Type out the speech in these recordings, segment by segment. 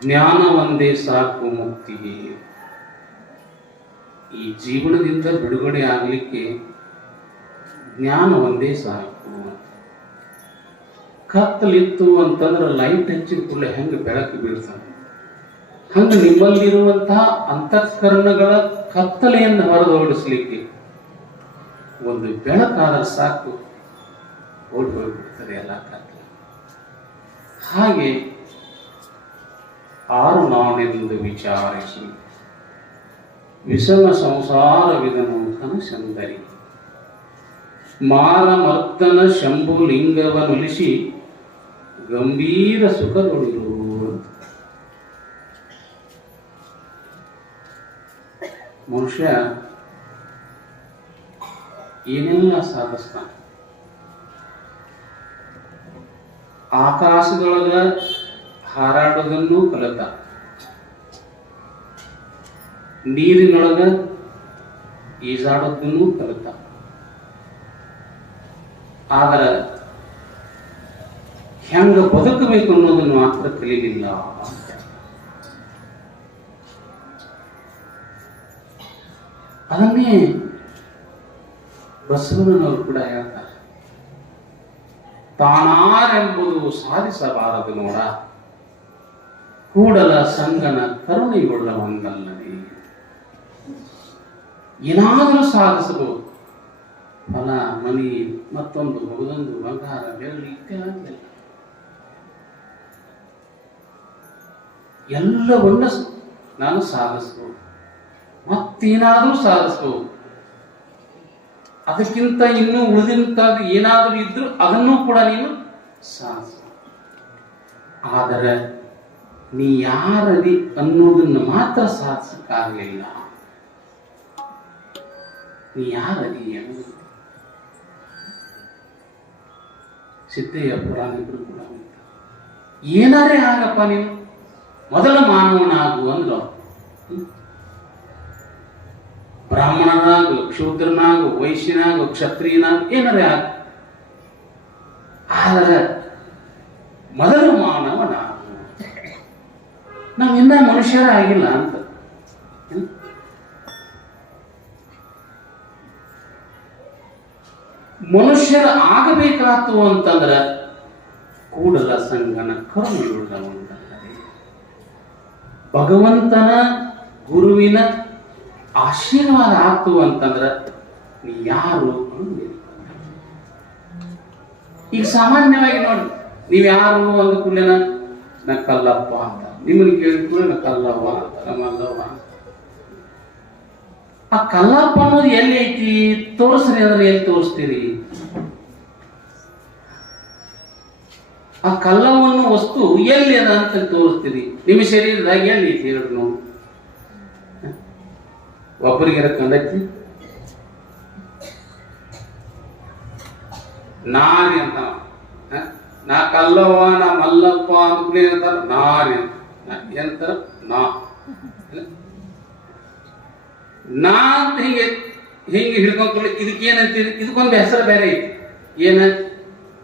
ಜ್ಞಾನ ಒಂದೇ ಸಾಕು ಮುಕ್ತಿಗೆ. ಈ ಜೀವನದಿಂದ ಬಿಡುಗಡೆ ಆಗಲಿಕ್ಕೆ ಜ್ಞಾನ ಒಂದೇ ಸಾಕು. ಕತ್ತಲಿತ್ತು ಅಂತಂದ್ರೆ ಲೈಟ್ ಹಚ್ಚಿದ ಕೂಡಲೇ ಹೆಂಗೆ ಬೆಳಕು ಬೀಳ್ತಾನೆ, ಹಂಗೆ ನಿಮ್ಮಲ್ಲಿರುವಂತಹ ಅಂತಃಕರಣಗಳ ಕತ್ತಲೆಯನ್ನು ಹೊರದೋಡಿಸ್ಲಿಕ್ಕೆ ಒಂದು ಬೆಳಕಾದರೆ ಸಾಕು, ಓಡಿ ಹೋಗ್ಬಿಡ್ತದೆ ಎಲ್ಲ ಕತ್ತಲೆ. ಹಾಗೆ ಆರು ನಾನೆಂದು ವಿಚಾರಿಸಿ ವಿಷಮ ಸಂಸಾರವಿದನು ಕನಸಂದರಿ. ಮಾರಮರ್ದನ ಶಂಭು ಲಿಂಗವನುಲಿಸಿ ಗಂಭೀರ ಸುಖದೊಳಿರು. ಮನುಷ್ಯ ಏನೆಲ್ಲ ಸಾಧಿಸ್ತಾನೆ. ಆಕಾಶದೊಳಗ ಹಾರಾಡೋದನ್ನು ಕಲಿತ, ನೀರಿನೊಳಗ ಈಜಾಡೋದನ್ನು ಕಲಿತ. ಆದರೆ ಹೆಂಗ ಬದುಕಬೇಕು ಅನ್ನೋದನ್ನು ಮಾತ್ರ ಕಲೀಲಿಲ್ಲ. ಅದನ್ನೇ ಬಸವಣ್ಣನವರು ಕೂಡ ಹೇಳ್ತಾರೆ, ತಾನಾರೆಂಬುದು ಸಾಧಿಸಬಾರದು ನೋಡ, ಕೂಡಲ ಸಂಗನ ಕರುಣೆಗೊಳ್ಳವಂಗಲ್ಲದೆ. ಏನಾದರೂ ಸಾಧಿಸಬಹುದು, ಫಲ, ಮನಿ, ಮತ್ತೊಂದು ಮಗದೊಂದು, ಬಂಗಾರ, ಬೆಳ್ಳಿ ಇತ್ಯಾದಿ ಎಲ್ಲವನ್ನ ನಾನು ಸಾಧಿಸಬಹುದು, ಮತ್ತೇನಾದರೂ ಸಾಧಿಸಬಹುದು. ಅದಕ್ಕಿಂತ ಇನ್ನೂ ಉಳಿದಂತಾದ ಏನಾದರೂ ಇದ್ರೂ ಅದನ್ನು ಕೂಡ ನೀನು ಸಾಧಿಸ. ಆದರೆ ನೀ ಯಾರದಿ ಅನ್ನೋದನ್ನು ಮಾತ್ರ ಸಾಧಿಸಕ್ಕಾಗಲಿಲ್ಲ. ನೀ ಯಾರದಿ ಅನ್ನೋದು ಸಿದ್ದಯ್ಯ ಪುರಾಣಿಕರು ಕೂಡ ಏನಾರೇ ಆಗಪ್ಪ, ನೀನು ಮೊದಲ ಮಾನವನಾಗು ಅಂದ್ರು. ಬ್ರಾಹ್ಮಣನಾಗು, ಶೂದ್ರನಾಗು, ವೈಶ್ಯನಾಗು, ಕ್ಷತ್ರಿಯನಾಗು, ಏನಾರೇ ಆಗ, ಆದರೆ ಮೊದಲ ಮಾನವನಾಗು. ನಾವಿನ್ನ ಮನುಷ್ಯರ ಆಗಿಲ್ಲ ಅಂತ. ಮನುಷ್ಯರ ಆಗಬೇಕಾತು ಅಂತಂದ್ರೆ ಕೂಡಲ ಸಂಗನ ಕರುಣೆಯುಳ್ಳವಂತಲ್ಲದೆ, ಭಗವಂತನ ಗುರುವಿನ ಆಶೀರ್ವಾದ ಆತು ಅಂತಂದ್ರೆ ನೀ ಯಾರು. ಈಗ ಸಾಮಾನ್ಯವಾಗಿ ನೋಡಿ, ನೀವ್ ಯಾರು ಅಂದ ಕೂಡಲೇನ ನಾ ಕಲ್ಲಪ್ಪ ಅಂತ, ನಿಮ್ಮನ್ನು ಕೇಳಿದ್ರು ನಾ ಕಲ್ಲವ್ವ ಅಂತ, ನಮ್ಮಲ್ಲವ್ವ. ಆ ಕಲ್ಲಪ್ಪ ಅನ್ನೋದು ಎಲ್ಲಿ ಐತಿ ತೋರಿಸ್ರಿ ಅಂದ್ರೆ ಎಲ್ಲಿ ತೋರಿಸ್ತೀರಿ? ಆ ಕಲ್ಲವನ್ನು ವಸ್ತು ಎಲ್ಲಿ ಅದ ಅಂತ ತೋರಿಸ್ತೀರಿ? ನಿಮ್ಮ ಶರೀರದಾಗ ಎಲ್ಲಿ ಐತಿ ಹೇಳ್ರಿ ನಾವು. ಒಬ್ಬರಿಗೆ ಕಂಡೈತಿ ನಾರಿ ಅಂತ, ನಾ ಕಲ್ಲವ್ವ, ನಾ ಮಲ್ಲಪ್ಪ ಅಂತ ಅಂತಾರ ನಾರಿ ಅಂತ. ಎಂತಾರ ನಾ ಅಂತ ಹಿಂಗೆ ಹಿಂಗೆ ಹಿಡ್ಕೊಂಡ್ಕೊಳ್ಳಿ. ಇದಕ್ಕೆ ಏನಂತೀರಿ? ಇದಕ್ಕೊಂದು ಹೆಸರು ಬೇರೆ ಐತಿ. ಏನ?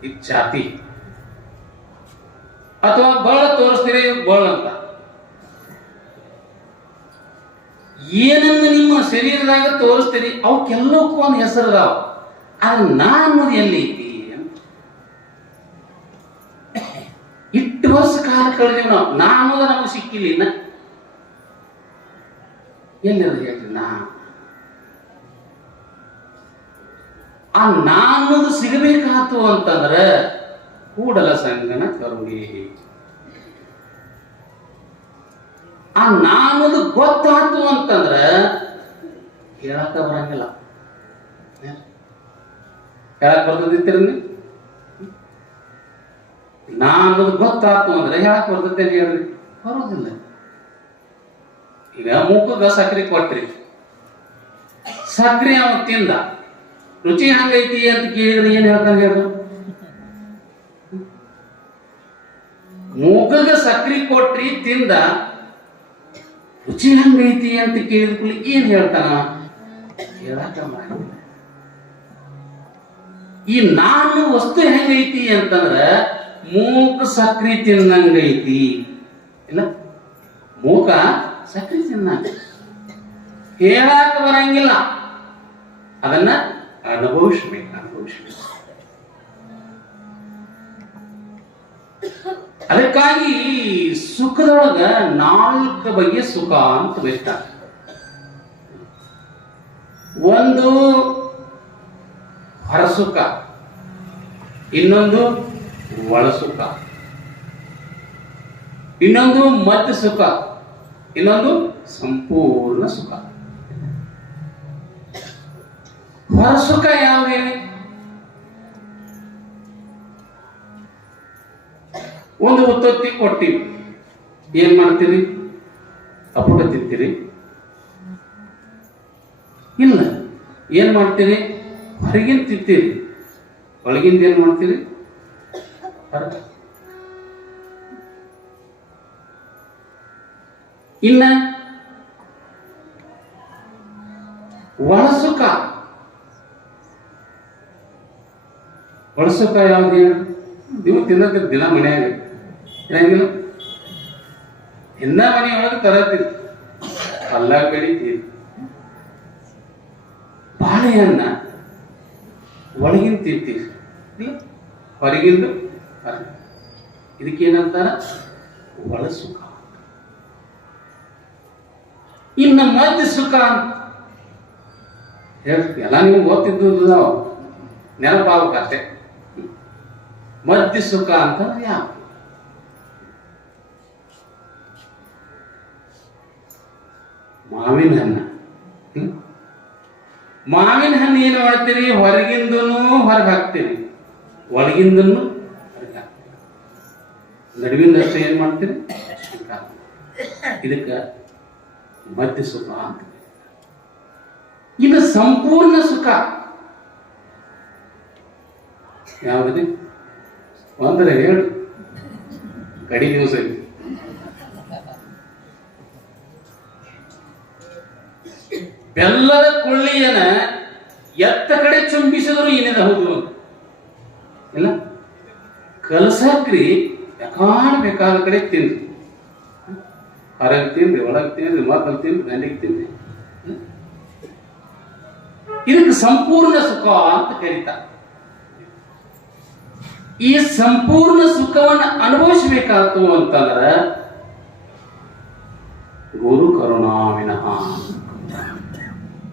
ಇದು ಜಾತಿ. ಅಥವಾ ಬಳ ತೋರಿಸ್ತೀರಿ, ಬಳ ಅಂತ. ಏನನ್ನು ನಿಮ್ಮ ಶರೀರದಾಗ ತೋರಿಸ್ತೀರಿ ಅವಕ್ಕೆಲ್ಲಕ್ಕೂ ಒಂದು ಹೆಸರು ಅದಾವ. ಆದ್ರೆ ನಾ ಅನ್ನೋದು ಎಲ್ಲಿ ಐತಿ? ಇಟ್ಟು ವರ್ಷ ಕಾಲ ಕಳೆದೀವಿ ನಾವು. ನಾ ಅನ್ನೋದು ನಮಗೆ ಸಿಕ್ಕಿಲ್ಲ. ಇನ್ನ ಎಲ್ಲಿರೋದು ಹೇಳ್ರಿ? ಆ ನಾ ಅನ್ನೋದು ಸಿಗಬೇಕಾತು ಅಂತಂದ್ರೆ ಕೂಡಲ ಸಂಗನ ಕರುಣೆ. ಆ ನಾ ಅನ್ನೋದು ಗೊತ್ತಾತು ಅಂತಂದ್ರೆ ಹೇಳಕ್ಕ ಬರಂಗಿಲ್ಲ. ಹೇಳಕ್ ಬರ್ತದಿತ್ತೀರ? ನಾ ಅನ್ನೋದು ಗೊತ್ತಾತು ಅಂದ್ರೆ ಹೇಳಕ್ ಬರ್ತೈತೆ ಹೇಳ್ರಿ? ಬರೋದಿಲ್ಲ. ಈಗ ಮೂಕಗ ಸಕ್ರೆ ಕೊಟ್ರಿ, ಸಕ್ರೆ ಅವ ತಿಂದ, ರುಚಿ ಹಂಗೈತಿ ಅಂತ ಕೇಳಿದ್ರೆ ಏನ್ ಹೇಳ್ತಾನೆ ಹೇಳು? ಮೂಕಗ ಸಕ್ರೆ ಕೊಟ್ರಿ, ತಿಂದ, ರುಚಿ ಹಂಗೈತಿ ಅಂತ ಕೇಳಿದ ಕೂಡಲೇ ಏನ್ ಹೇಳ್ತಾನ? ಹೇಳಕ ಮಾಡಿಲ್ಲ. ಈ ನಾನು ವಸ್ತು ಹೆಂಗೈತಿ ಅಂತಂದ್ರ ಮೂಕ ಸಕ್ರಿ ತಿನ್ನಂಗೈತಿ. ಇಲ್ಲ ಮೂಕ ಸಕ್ರಿ ತಿನ್ನ ಹೇಳಾಕ ಬರಂಗಿಲ್ಲ, ಅದನ್ನ ಅನುಭವಿಸ್ಬೇಕು. ಅದಕ್ಕಾಗಿ ಸುಖದೊಳಗ 4 ಬಗೆಯ ಸುಖ ಅಂತ ಬರೀತಾರೆ. ಒಂದು ಹೊರಸುಖ, ಇನ್ನೊಂದು ಒಳಸುಖ, ಇನ್ನೊಂದು ಮಧ್ಯ ಸುಖ, ಇನ್ನೊಂದು ಸಂಪೂರ್ಣ ಸುಖ. ಹೊರಸುಖ ಯಾವೇನು? ಒಂದು ಉತ್ತತ್ತಿ ಕೊಟ್ಟಿವಿ, ಏನ್ ಮಾಡ್ತೀರಿ? ಅಪುಟ ತಿಂತೀರಿ? ಇಲ್ಲ. ಏನ್ ಮಾಡ್ತೀರಿ? ಹೊರಗಿನ ತಿಂತೀರಿ, ಒಳಗಿಂದ ಏನ್ ಮಾಡ್ತೀರಿ? ಇನ್ನ ಒಳಸುಖ. ಒಳಸುಖ ಯಾವ್ದು ಹೇಳಿ? ನೀವು ತಿನ್ನತ್ತೀರಿ ದಿನ ಮನೆಯಾಗ, ಇರಂಗಿಲ್ಲ? ದಿನ ಮನೆಯೊಳಗೆ ತರತ್ತೀರಿ, ಅಲ್ಲ ಬೆಳಿತೀರಿ. ಬಾಳೆಹಣ್ಣ ಒಳಗಿನ ತಿಂತೀರಿ, ಹೊರಗಿಂದು ಇದಕ್ಕೇನಂತಾರ? ಒಳಸುಖ. ಇನ್ನು ಮಧ್ಯ ಸುಖ ಅಂತ ಹೇಳ್ತೀವಿ, ಎಲ್ಲ ನಿಮ್ಗೆ ಗೊತ್ತಿದ್ದು ನಾವು ನೆನಪಾಗಬೇಕಷ್ಟೆ. ಮಧ್ಯ ಸುಖ ಅಂತಂದ್ರೆ ಯಾವ? ಮಾವಿನ ಹಣ್ಣು. ಮಾವಿನ ಹಣ್ಣು ಏನು ಮಾಡ್ತೀರಿ? ಹೊರಗಿಂದನು ಹೊರಗೆ ಹಾಕ್ತೀರಿ, ಒಳಗಿಂದನು ಹೊರಗೆ ಹಾಕ್ತೀರಿ. ನಡುವಿಂದಷ್ಟು ಏನ್ ಮಾಡ್ತೀರಿ? ಸುಖ. ಇದಕ್ಕ ಮಧ್ಯ ಸುಖ ಅಂತ. ಇದು ಸಂಪೂರ್ಣ ಸುಖ ಯಾವ್ದ್ರಿ? ಅಂದ್ರೆ ಹೇಳು, ಕಡಿ ದಿವಸ ಬೆಲ್ಲದ ಕೊಳ್ಳಿಯನ ಎತ್ತ ಕಡೆ ಚುಂಬಿಸಿದ್ರು ಏನಿದೆ ಹೌದು ಇಲ್ಲ. ಕಲಸಕ್ರಿ ಬೇಕಾದ ಕಡೆ ತಿನ್ರಿ, ಹೊರಗೆ ತಿನ್ರಿ, ಒಳಗೆ ತಿನ್ರಿ, ಮಕ್ಕಳು ತಿನ್ರಿ, ಗಂಡಿಗೆ ತಿನ್ರಿ. ಇದಕ್ಕೆ ಸಂಪೂರ್ಣ ಸುಖ ಅಂತ ಕರೀತಾರೆ. ಈ ಸಂಪೂರ್ಣ ಸುಖವನ್ನು ಅನುಭವಿಸಬೇಕಾಯ್ತು ಅಂತಂದ್ರ ಗುರು ಕರುಣಾವಿನಃ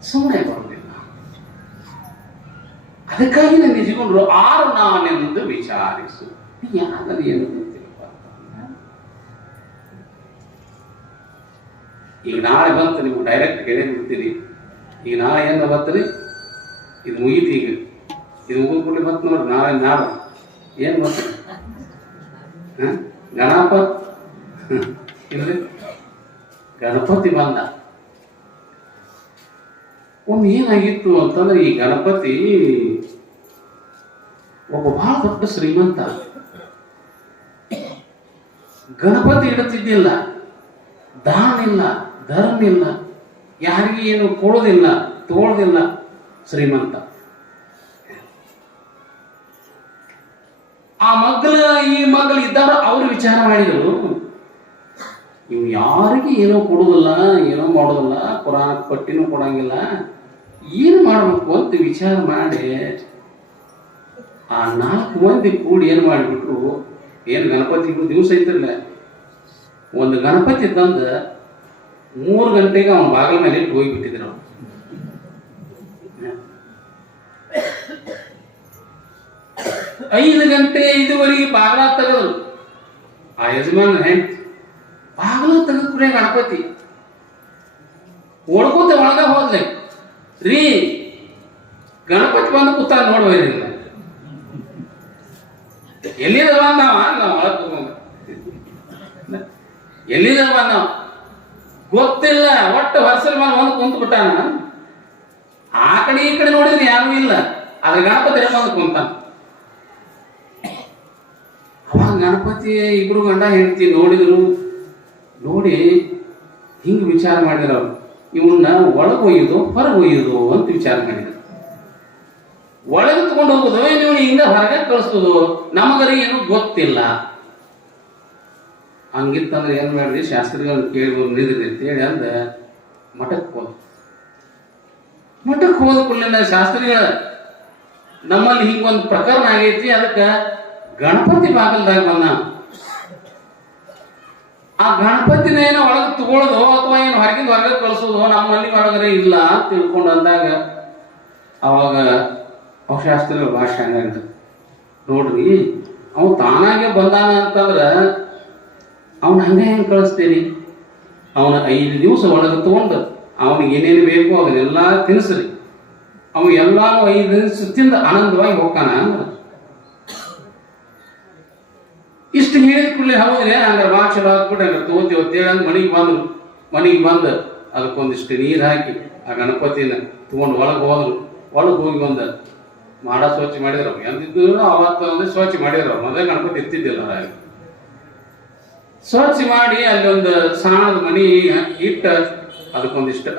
ಸುಮ್ಮನೆ ಬರುವುದಿಲ್ಲ. ಅದಕ್ಕಾಗಿ ನನ್ನ ನಿಜಗೊಂಡ್ರು ಆರು ನಾನೆಂದು ವಿಚಾರಿಸು. ಯಾರು ಏನು ಈಗ ನಾಳೆ ಬಂತು, ನೀವು ಡೈರೆಕ್ಟ್ ಹೇಳಿಬಿಡ್ತೀರಿ. ಈಗ ನಾಳೆ ಏನು ಬರ್ತದೆ? ಇದು ಮುಗೀತು. ಈಗ ಇದು ಮುಗಿದ್ಬಿಟ್ಟು ಬಂತು ನೋಡ್ರಿ. ನಾಳೆ ಏನ್ ಬರ್ತದೆ? ಗಣಪ ಇಲ್ರಿ, ಗಣಪತಿ ಬಂದ. ಒಮ್ಮೆ ಏನಾಗಿತ್ತು ಅಂತಂದ್ರೆ, ಈ ಗಣಪತಿ ಒಬ್ಬ ಬಹಳ ದೊಡ್ಡ ಶ್ರೀಮಂತ. ಗಣಪತಿ ಇಡುತ್ತಿದ್ದಿಲ್ಲ, ದಾನ ಇಲ್ಲ, ಧರ್ಮ ಇಲ್ಲ, ಯಾರಿಗೆ ಏನು ಕೊಡೋದಿಲ್ಲ, ತಗೊಳ್ಳೋದಿಲ್ಲ. ಶ್ರೀಮಂತ. ಆ ಈ ಮಗ್ಳು ಇದ್ದವರು ಅವ್ರು ವಿಚಾರ ಮಾಡಿದರು, ಇವು ಯಾರಿಗೆ ಏನೋ ಕೊಡುದಿಲ್ಲ, ಏನೋ ಮಾಡೋದಿಲ್ಲ, ಪುರಾಣ ಪಟ್ಟಿನೂ ಕೊಡಂಗಿಲ್ಲ, ಏನು ಮಾಡಬೇಕು ಅಂತ ವಿಚಾರ ಮಾಡಿ ಆ 4 ಮಂದಿ ಕೂಡಿ ಏನು ಮಾಡಿಬಿಟ್ರು, ಏನು ಗಣಪತಿಗಳು ದಿವಸ ಐತಿರಲ್ಲ, ಒಂದು ಗಣಪತಿ ತಂದ 3 ಗಂಟೆಗೆ ಅವನ ಬಾಗಿಲ ಮೇಲೆ ಇಟ್ಟು ಹೋಗಿಬಿಟ್ಟಿದ್ರು. ಅವ್ರು 5 ಗಂಟೆ 5:15 ಬಾಗಿಲ ತೆಗೆದ್ರು. ಆ ಯಜಮಾನ ಹೆಂಟ್ ಬಾಗಿಲ ತೆಗೆದು ಕೂಡ ಗಣಪತಿ ಓಡ್ಕೋತ ಒಳಗ ಹೋದ್ಲೆ. ರೀ ಗಣಪತಿ ಬಂದು ಕೂತ ನೋಡ್ಬೋದಿಲ್ಲ, ಎಲ್ಲಿದ ಬಂದವ? ನಾವು ಒಳಗೆ ತಗೊಂಡ ಎಲ್ಲಿದ ಬಂದವ ಗೊತ್ತಿಲ್ಲ. ಒಟ್ಟು ವರ್ಷದ ಮೇಲೆ ಒಂದು ಕುಂತು ಬಿಟ್ಟಾನ. ಆ ಕಡೆ ಈ ಕಡೆ ನೋಡಿದ್ರೆ ಯಾರು ಇಲ್ಲ, ಅದ್ರ ಗಣಪತಿ ಬಂದು ಕುಂತಾನ. ಅವಾಗ ಗಣಪತಿ ಇಬ್ರು ಗಂಡ ಹೆಂಡತಿ ನೋಡಿದ್ರು. ನೋಡಿ ಹಿಂಗ ವಿಚಾರ ಮಾಡಿದ್ರು, ಇವನ್ನ ಒಳಗೆ ಒಯ್ಯುದು ಹೊರಗೆ ಒಯ್ಯುದು ಅಂತ ವಿಚಾರ ಮಾಡಿದ್ರು. ಒಳಗೆ ತಗೊಂಡು ಹೋಗುದು, ನೀವು ಹಿಂಗ ಹೊರಗೆ ಕಳಿಸ್ತುದು, ನಮಗರಿ ಏನು ಗೊತ್ತಿಲ್ಲ ಹಂಗಿತ್ತಂದ್ರೆ ಏನು ಮಾಡಿದ್ರಿ, ಶಾಸ್ತ್ರಿಗಳನ್ನ ಕೇಳಿ ನಿಂದ್ರಿ ಅಂತೇಳಿ ಅಂದ ಮಠಕ್ಕೆ ಹೋದ. ಮಠಕ್ಕೆ ಹೋದ ಕೂಡಲೇ ಶಾಸ್ತ್ರಿಗಳ ನಮ್ಮಲ್ಲಿ ಹಿಂಗೊಂದು ಪ್ರಕರಣ ಆಗೈತಿ, ಅದಕ್ಕೆ ಗಣಪತಿ ಬಾಗಲ್ದಾಗ ಬಂದ. ಆ ಗಣಪತಿನ ಏನೋ ಒಳಗೆ ತಗೊಳ್ಳೋದು ಅಥವಾ ಏನು ಹೊರಗೆ ಕಳಿಸೋದು ನಮ್ಮಲ್ಲಿ ಒಳಗರೆ ಇಲ್ಲ ಅಂತ ತಿಳ್ಕೊಂಡು ಅಂದಾಗ ಅವಾಗ ಅವ ಶಾಸ್ತ್ರಿಗಳ ಭಾಷೆ ಹಂಗ ನೋಡ್ರಿ, ಅವ ತಾನಾಗೆ ಬಂದಾನ ಅಂತಂದ್ರೆ ಅವನ ಹಂಗೆ ಹೆಂಗೆ ಕಳಿಸ್ತೀರಿ? ಅವನ 5 ದಿವಸ ಒಳಗೆ ತಗೊಂಡು ಅವನಿಗೆ ಏನೇನು ಬೇಕು ಅದನ್ನೆಲ್ಲ ತಿನ್ನಿಸ್ರಿ, ಅವ ಎಲ್ಲಾನು 5 ದಿವಸ ತಿಂದು ಆನಂದವಾಗಿ ಹೋಗ್ತಾನ ಅಂದ್ರೆ ಇಷ್ಟು ಹೇಳಿದ ಕೂಡಲೇ ಹೌದ್ರಿ ಹಂಗಾರೆ ಭಾಳ ಚಲೋ ಆಗ್ಬಿಟ್ಟು ಹಂಗಾರೆ ತಗೋತೀವಿ ಅಂತೇಳಿ ಅಂದ್ ಮನೆಗೆ ಬಂದು ಅದಕ್ಕೊಂದಿಷ್ಟು ನೀರು ಹಾಕಿ ಆ ಗಣಪತಿನ ತಗೊಂಡು ಒಳಗೆ ಹೋಗಿ ಬಂದ ಮಾಡ ಸ್ವಚ್ಛ ಮಾಡಿದ್ರು. ಎಂದಿದ್ದು ಅವತ್ತು ಅಂದ್ರೆ ಸ್ವಚ್ಛ ಮಾಡಿದ್ರು, ಮೊದಲೇ ಗಣಪತಿ ಇರ್ತಿದ್ದಿಲ್ಲ. ಸ್ವಚ್ಛ ಮಾಡಿ ಅಲ್ಲಿ ಒಂದು ಸಾಣದ ಮನಿ ಇಟ್ಟು ಅದಕ್ಕೊಂದಿಷ್ಟು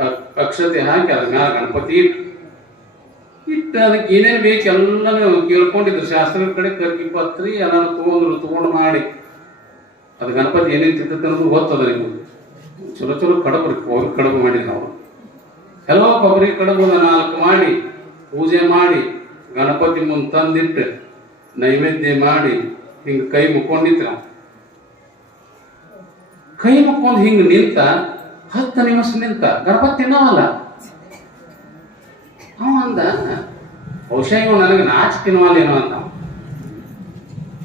ಅಕ್ಷತೆ ಹಾಕಿ ಅದ್ರ ಮ್ಯಾಲ ಗಣಪತಿ ಇಟ್ಟು ಅದಕ್ಕೆ ಏನೇನು ಬೇಕು ಎಲ್ಲನೂ ಕೇಳ್ಕೊಂಡಿದ್ರು. ಶಾಸ್ತ್ರದ ಕಡೆ ಕರ್ಕಿ ಪತ್ರಿ ಎಲ್ಲಾನು ತಗೊಂಡು ಮಾಡಿ ಅದು ಗಣಪತಿ ಏನೇನು ತಿಂತೈತೆ ಅನ್ನೋದು ಗೊತ್ತದ ನಿಮ್ಗೆ. ಚಲೋ ಕಡುಬು ಮಾಡಿದ್ರು ನಾವು. ಕೆಲವು ಕೊಬ್ಬರಿ ಕಡುಬು 4 ಮಾಡಿ ಪೂಜೆ ಮಾಡಿ ಗಣಪತಿ ಮುಂದೆ ತಂದಿಟ್ಟು ನೈವೇದ್ಯ ಮಾಡಿ ಹಿಂಗೆ ಕೈ ಮುಕ್ಕೊಂಡಿತ್ತು. ನಾವು ಕೈ ಮುಕ್ಕೊಂಡು ಹಿಂಗೆ ನಿಂತ 10 ನಿಮಿಷ ನಿಂತ ಗಣಪತಿ ತಿನ್ನೋಲ್ಲ. ಅವ ಅಂದ ಬಹುಶಃ ಇವ ನನಗೆ ನಾಚಿ ತಿನ್ನುವಲ್ಲೇನೋ ಅಂತ.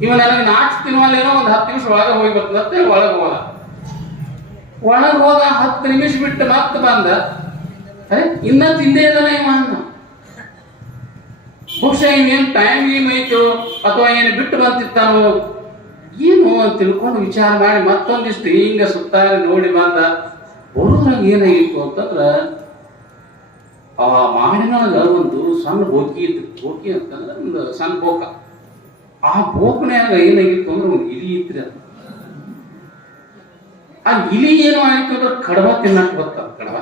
ಇವ ನನಗೆ ನಾಚಿ ತಿನ್ನುವಲ್ಲೇನೋ, ಒಂದು 10 ನಿಮಿಷ ಒಳಗೆ ಹೋಗಿ ಬರ್ತದೆ ಒಳಗೆ ಹೋದ. 10 ನಿಮಿಷ ಬಿಟ್ಟು ಮತ್ತೆ ಬಂದ, ಇನ್ನ ತಿಂದೇ ಇದ್ದಾನ ಇವ ಅಂದ. ಬಹುಶಃ ಇವೇನು ಟೈಮ್ ಗೀಮ್ ಐತು ಅಥವಾ ಏನು ಬಿಟ್ಟು ಬಂತಿತ್ತಾನೋ ಏನು ಅಂತ ತಿಳ್ಕೊಂಡು ವಿಚಾರ ಮಾಡಿ ಮತ್ತೊಂದಿಷ್ಟು ಹಿಂಗ ಸುತ್ತಾರಿ ನೋಡಿ ಬಂದ. ಬರೋದ್ರಾಗ ಏನಾಗಿತ್ತು ಅಂತಂದ್ರ ಆ ಮಾಡಿನೊಳಗ ಒಂದು ಸಣ್ಣ ಬೋಕಿ ಇತ್ತು. ಬೋಕಿ ಅಂತಂದ್ರೆ ಒಂದು ಸಣ್ಣ ಬೋಕ. ಆ ಬೋಕನ್ಯಾಗ ಏನಾಗಿತ್ತು ಅಂದ್ರೆ ಒಂದು ಇಲಿ ಇತ್ತು. ಅದು ಆ ಇಲಿ ಏನು ಆಯ್ತು ಅಂದ್ರೆ ಕಡವ ತಿನ್ನಕ್ ಬರ್ತಾವ.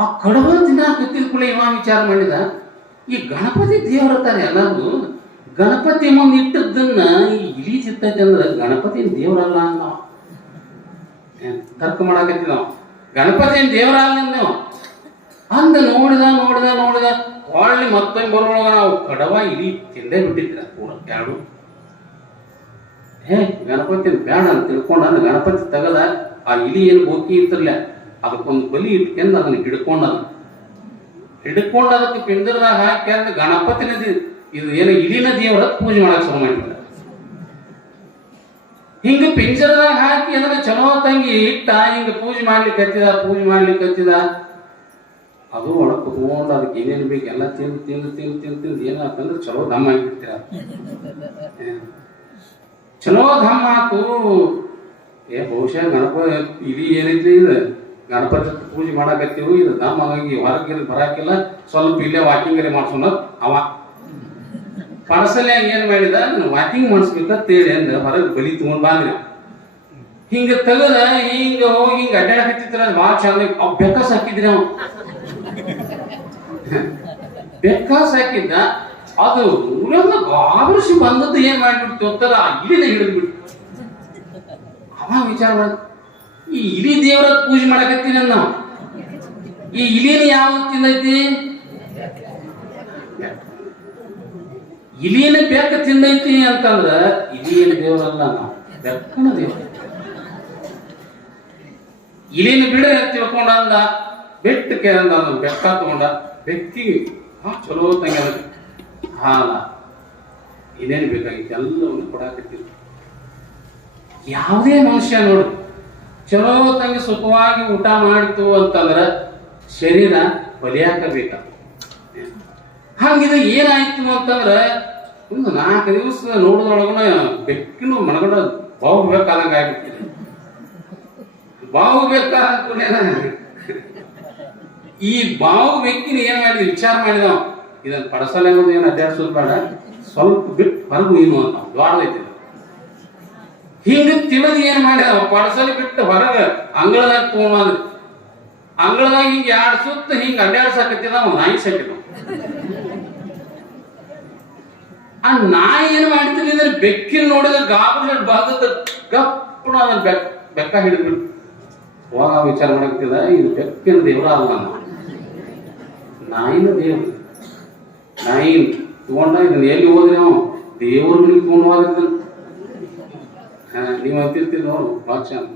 ಆ ಕಡವ ತಿನ್ನಕತ್ತಿದ ಕೂಡ ಇವ ವಿಚಾರ ಮಾಡಿದ, ಈ ಗಣಪತಿ ದೇವರತ್ತಾನೆ ಎಲ್ಲರೂ ಗಣಪತಿ ಮುಂದೆ ಇಟ್ಟದ್ದನ್ನ ಈ ಇಲಿ ಚಿತ್ತೈತೆ ಅಂದ್ರೆ ಗಣಪತಿ ದೇವರಲ್ಲ ಅಂದ. ತರ್ಕ ಮಾಡಾಕತ್ತಿ ನಾವು, ಗಣಪತಿ ದೇವರಲ್ಲ ನೀವು ಅಂದ. ನೋಡಿದ ಒಳ್ಳೆ ಮತ್ತೊಂದು ಬರೋವಾಗ ನಾವು ಕಡವ ಇಲಿ ತಿಂದೇ ಬಿಟ್ಟಿದ್ರ ಪೂರ ಎರಡು. ಗಣಪತಿ ಬೇಡ ಅಂತ ತಿಳ್ಕೊಂಡ ಗಣಪತಿ ತಗದ ಆ ಇಲಿ ಏನು ಬೋಕಿ ಇರ್ತಿರ್ಲ ಅದಕ್ಕೊಂದು ಬಲಿ ಇಟ್ಕೊಂಡು ಅದನ್ನ ಹಿಡ್ಕೊಂಡು ಅದಕ್ಕೆ ಪಿಂಡದಾಗ ಹಾಕಿ ಅಂತ ಗಣಪತಿನ ಇದು ಏನು ಇಲಿನ ದೇವರ ಪೂಜೆ ಮಾಡಕ್ ಶುರು ಮಾಡಿದ್ದಾರೆ. ಹಿಂಗ ಪಿಂಜರದಾಗ ಹಾಕಿ ಅದನ್ನ ಚಲೋ ತಂಗಿ ಇಟ್ಟ ಹಿಂಗ ಪೂಜೆ ಮಾಡ್ಲಿಕ್ಕೆ ಹತ್ತಿದ. ಅದು ಒಳಗೆ ಕುತ್ಕೊಂಡು ಅದಕ್ಕೆ ಏನೇನು ಬೇಕು ಎಲ್ಲ ತಿಂದು ಏನಾಗ್ತಂದ್ರೆ ಚಲೋ ಧಮ್ಮ ಆಗಿಬಿಡ್ತೀರ. ಚಲೋ ಧಮ್ಮ ಆತು. ಬಹುಶಃ ಇಲಿ ಏನೈತಿ ಇದು ಗಣಪತಿ ಪೂಜೆ ಮಾಡಾಕತ್ತೀವಿ, ಇದು ದಮ್ಮ ಆಗಿ ಹೊರಗೆ ಬರಾಕಿಲ್ಲ, ಸ್ವಲ್ಪ ಇಲ್ಲೇ ವಾಕಿಂಗ್ ಮಾಡ್ಸೋಣ. ಅವ ಪಡಸಲ್ಯಾಗ ಏನ್ ಮಾಡಿದ, ವಾಕಿಂಗ್ ಮಾಡಿಸ್ಬೇಕಂತೇಳಿ ಅಂದ್ರೆ ಹೊರಗೆ ಬಲಿ ತಗೊಂಡ್ ಬಂದ್ರಿ. ಹಿಂಗ ತೆಗದ ಹಿಂಗ ಹೋಗಿ ಹಿಂಗ ಅಡ್ಡಾಡಕತ್ತಿದ್ರ ಭಾಳ ಚಂದ. ಅವ್ ಬೆಕ್ಕಸ್ ಹಾಕಿದ್ರಿ. ಅವ್ ಬೆಕ್ಕಸ್ ಹಾಕಿದ್ದ. ಅದು ಗಾಬರಿಸಿ ಬಂದದ್ದು ಏನ್ ಮಾಡ್ಬಿಡ್ತು ಅಂತಾರ ಆ ಇಲಿನ ಹಿಡಿದ್ಬಿಡ್ತು. ಅವ ವಿಚಾರ ಮಾಡ, ಈ ಇಲಿ ದೇವರ ಪೂಜೆ ಮಾಡಕತ್ತೀನಿ ನಾವು, ಈ ಇಲಿನ ಯಾವ ತಿಂದೈತಿ? ಇಲಿನ ಬೆಕ್ಕ ತಿಂದೈತಿ ಅಂತಂದ್ರ ಇಲಿನ ದೇವರಲ್ಲ, ನಾವು ಬೆಕ್ಕನ ದೇವ್ರ. ಇಲಿನ ಬಿಡ ತಿಳ್ಕೊಂಡ ಅಂದ, ಬೆಟ್ಟಕ್ಕೆ ಅಂದ ಬೆಕ್ಕ ತಗೊಂಡ. ಬೆಕ್ಕಿಗೆ ಚಲೋ ತಂಗಿ ಹಾಲ ಏನೇನು ಬೇಕಾಗಿತ್ತು ಎಲ್ಲವನ್ನು ಕೊಡಾಕತ್ತೀವಿ. ಯಾವುದೇ ಮನುಷ್ಯ ನೋಡು ಚಲೋ ತಂಗಿ ಸುಖವಾಗಿ ಊಟ ಮಾಡಿತು ಅಂತಂದ್ರ ಶರೀರ ಬಲಿಯಾಕ ಬೇಕ. ಹಂಗಿದ ಏನಾಯ್ತು ಅಂತಂದ್ರ ಒಂದು 4 ದಿವಸ ನೋಡಿದೊಳಗನ ಬೆಕ್ಕಿನ ಮನಗಡ ಬಾವು ಬೇಕಾದಂಗ ಆಗ್ಬಿಟ್ಟಿದೆ. ಬಾವು ಬೇಕಾದ ಈ ಬಾವು ಬೆಕ್ಕಿನ ಏನ್ ಮಾಡಿದ್ವಿ ವಿಚಾರ ಮಾಡಿದವ, ಇದನ್ನ ಪಡಸಲ ಏನು ಅಡ್ಡಾಡ್ಸೋದು ಬೇಡ, ಸ್ವಲ್ಪ ಬಿಟ್ಟು ಹೊರಗು ಏನು ಅಂತ ದೊಡ್ಡದೈತಿ. ಹಿಂಗ ತಿಳಿದು ಏನ್ ಮಾಡಿದ, ಪಡಸಲಿ ಬಿಟ್ಟು ಹೊರಗ ಅಂಗಳದಾಗ ತಗೊಂಡ್ ಅಂಗಳದಾಗ ಹಿಂಗ 2 ಸುತ್ತ ಹಿಂಗ ಅಡ್ಡಾಡ್ಸಾಕತ್ತಿದ. ನಾಯಿ ಸಾಕಿದ. ಆ ನಾಯಿ ಏನು ಮಾಡ್ತೀನಿ ಅಂದ್ರೆ ಬೆಕ್ಕಿನ ನೋಡಿದ್ರೆ ಗಾಬರಿ ಬಾಗದ ಗಪ್ಪಣ ಅದನ್ನ ಬೆಕ್ಕ ಹಿಡಿದ್ಬಿಟ್ಟು ಹೋಗ ವಿಚಾರ ಮಾಡಕ್ತಿದ ಇದು ಬೆಕ್ಕಿನ ದೇವ್ರ ಅಲ್ಲ ನಾಯಿನ ದೇವ್ರು. ನಾಯಿ ತಗೊಂಡ ಇದನ್ನ ಎಲ್ಲಿ ಹೋದ್ರಿ ನಾವು ದೇವ್ರ ಮನೆಗೆ ತಗೊಂಡು ಹೋಗಿರ್ತಾನೆ. ನೀವು ಅಂತಿರ್ತೀರಿ ನೋಡು ಭಾಳ ಚಂದ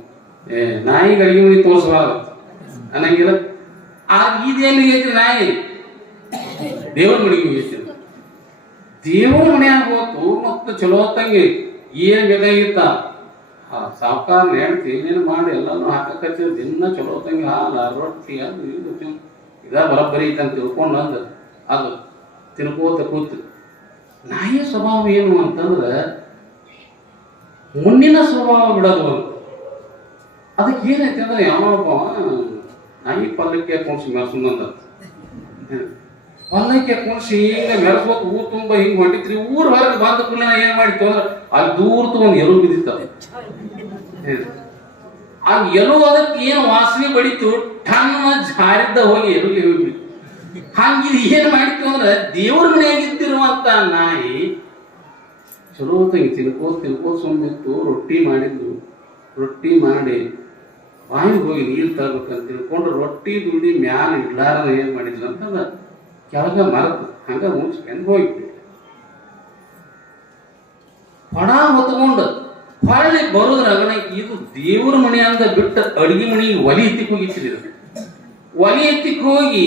ನಾಯಿಗೆ ಅಡಿಗೆ ಮನೆ ತೋರಿಸಬಾರ್ದು ಅನ್ನಂಗಿಲ್ಲ. ಇದೇನು ಐತಿ ನಾಯಿ ದೇವ್ರ ಮನೆಗೆ ಹೋಗಿರ್ತೀರಿ. ದೇವ್ರ ಮನೆಯಾಗ ಹೋತು ಮತ್ತು ಚಲೋ ಹೊತ್ತಂಗೆ ಏನ್ ಬೇಕಾಗಿತ್ತ ಸಾವುಕಾರ ಹೇಳ್ತಿ ಏನೇನು ಮಾಡಿ ಎಲ್ಲಾನು ಹಾಕಿ ದಿನ ಚಲೋ ಹೊತ್ತಂಗೆ ಹಾಲು ರೊಟ್ಟಿ ಅದು ಇದು ಇದ ಬರೋಬ್ಬರಿ ಐತಂತ ತಿಳ್ಕೊಂಡು ಅದು ತಿನ್ಕೋತ ಕೂತು. ನಾಯಿಯ ಸ್ವಭಾವ ಏನು ಅಂತಂದ್ರೆ ಮುನ್ನಿನ ಸ್ವಭಾವ ಬಿಡೋದು ಅಂತ. ಅದಕ್ಕೆ ಏನೈತೆ ಅಂದ್ರೆ ಯಾವಪ್ಪ ನಾಯಿ ಪಲ್ಲಕ್ಕಿ ಹಾಕೊಂಡ್ಸಿ ಮೆರ್ಸುಂದ ಪಲ್ಲಕ್ಕಿ ಹಾಕೊಂಡ್ಸಿ ಹಿಂಗೆ ಮೆರೆಸ್ಬೇಕು ಊರು ತುಂಬ ಹಿಂಗೆ ಹೊಂಟಿತ್ರಿ. ಊರ್ ಹೊರಗೆ ಬಂದ ಕೂಡಲೇ ಏನ್ ಮಾಡಿತ್ತು ಅಂದ್ರೆ ಅಲ್ಲಿ ದೂರತು ಒಂದು ಎಲು ಬಿದ್ದಿತ್ತದ. ಆ ಎಲು ಅದಕ್ಕೆ ಏನು ವಾಸನೆ ಬಡಿತು ಟನ್ನ ಜಾರಿದ್ದ ಹೋಗಿ ಎಲ್ಲಿ ಹೋಗ್ಬಿಟ್ಟು ಹಂಗಿದ್ ಏನ್ ಮಾಡಿತ್ತು ಅಂದ್ರೆ ದೇವ್ರ ಮನೆಯಾಗಿದ್ದಿರುವಂತ ನಾಯಿ ಚಲೋ ತಂಗಿ ತಿನ್ಕೋದ್ ಸುಮ್ಮಿತ್ತು. ರೊಟ್ಟಿ ಮಾಡಿದ್ದು ರೊಟ್ಟಿ ಮಾಡಿ ಬಾಯಿಗೆ ಹೋಗಿ ನೀರು ತರ್ಬೇಕಂತ ತಿಳ್ಕೊಂಡು ರೊಟ್ಟಿ ದುಡ್ಡಿ ಮ್ಯಾಲ ಇಡ್ಲಾರದ ಏನ್ ಮಾಡಿದ್ರು ಅಂತಂದ್ರೆ ಕೆಳಗ ಮರತು ಹಂಗ ಮುಚ್ಕೊಂಡು ಹೋಗ್ಬಿಟ್ಟು ಹೊಡ ಹೊತ್ಕೊಂಡು ಹೊಳ್ಳಿ ಬರೋದ್ರಾಗಣ ಇದು ದೇವ್ರ ಮನೆ ಅಂತ ಬಿಟ್ಟು ಅಡಿಗೆ ಮನೆಗೆ ಒಲಿ ಎತ್ತಿಕ್ ಹೋಗಿಟ್ಟಿದ್ರು. ಒಲಿ ಎತ್ತಿಕ್ ಹೋಗಿ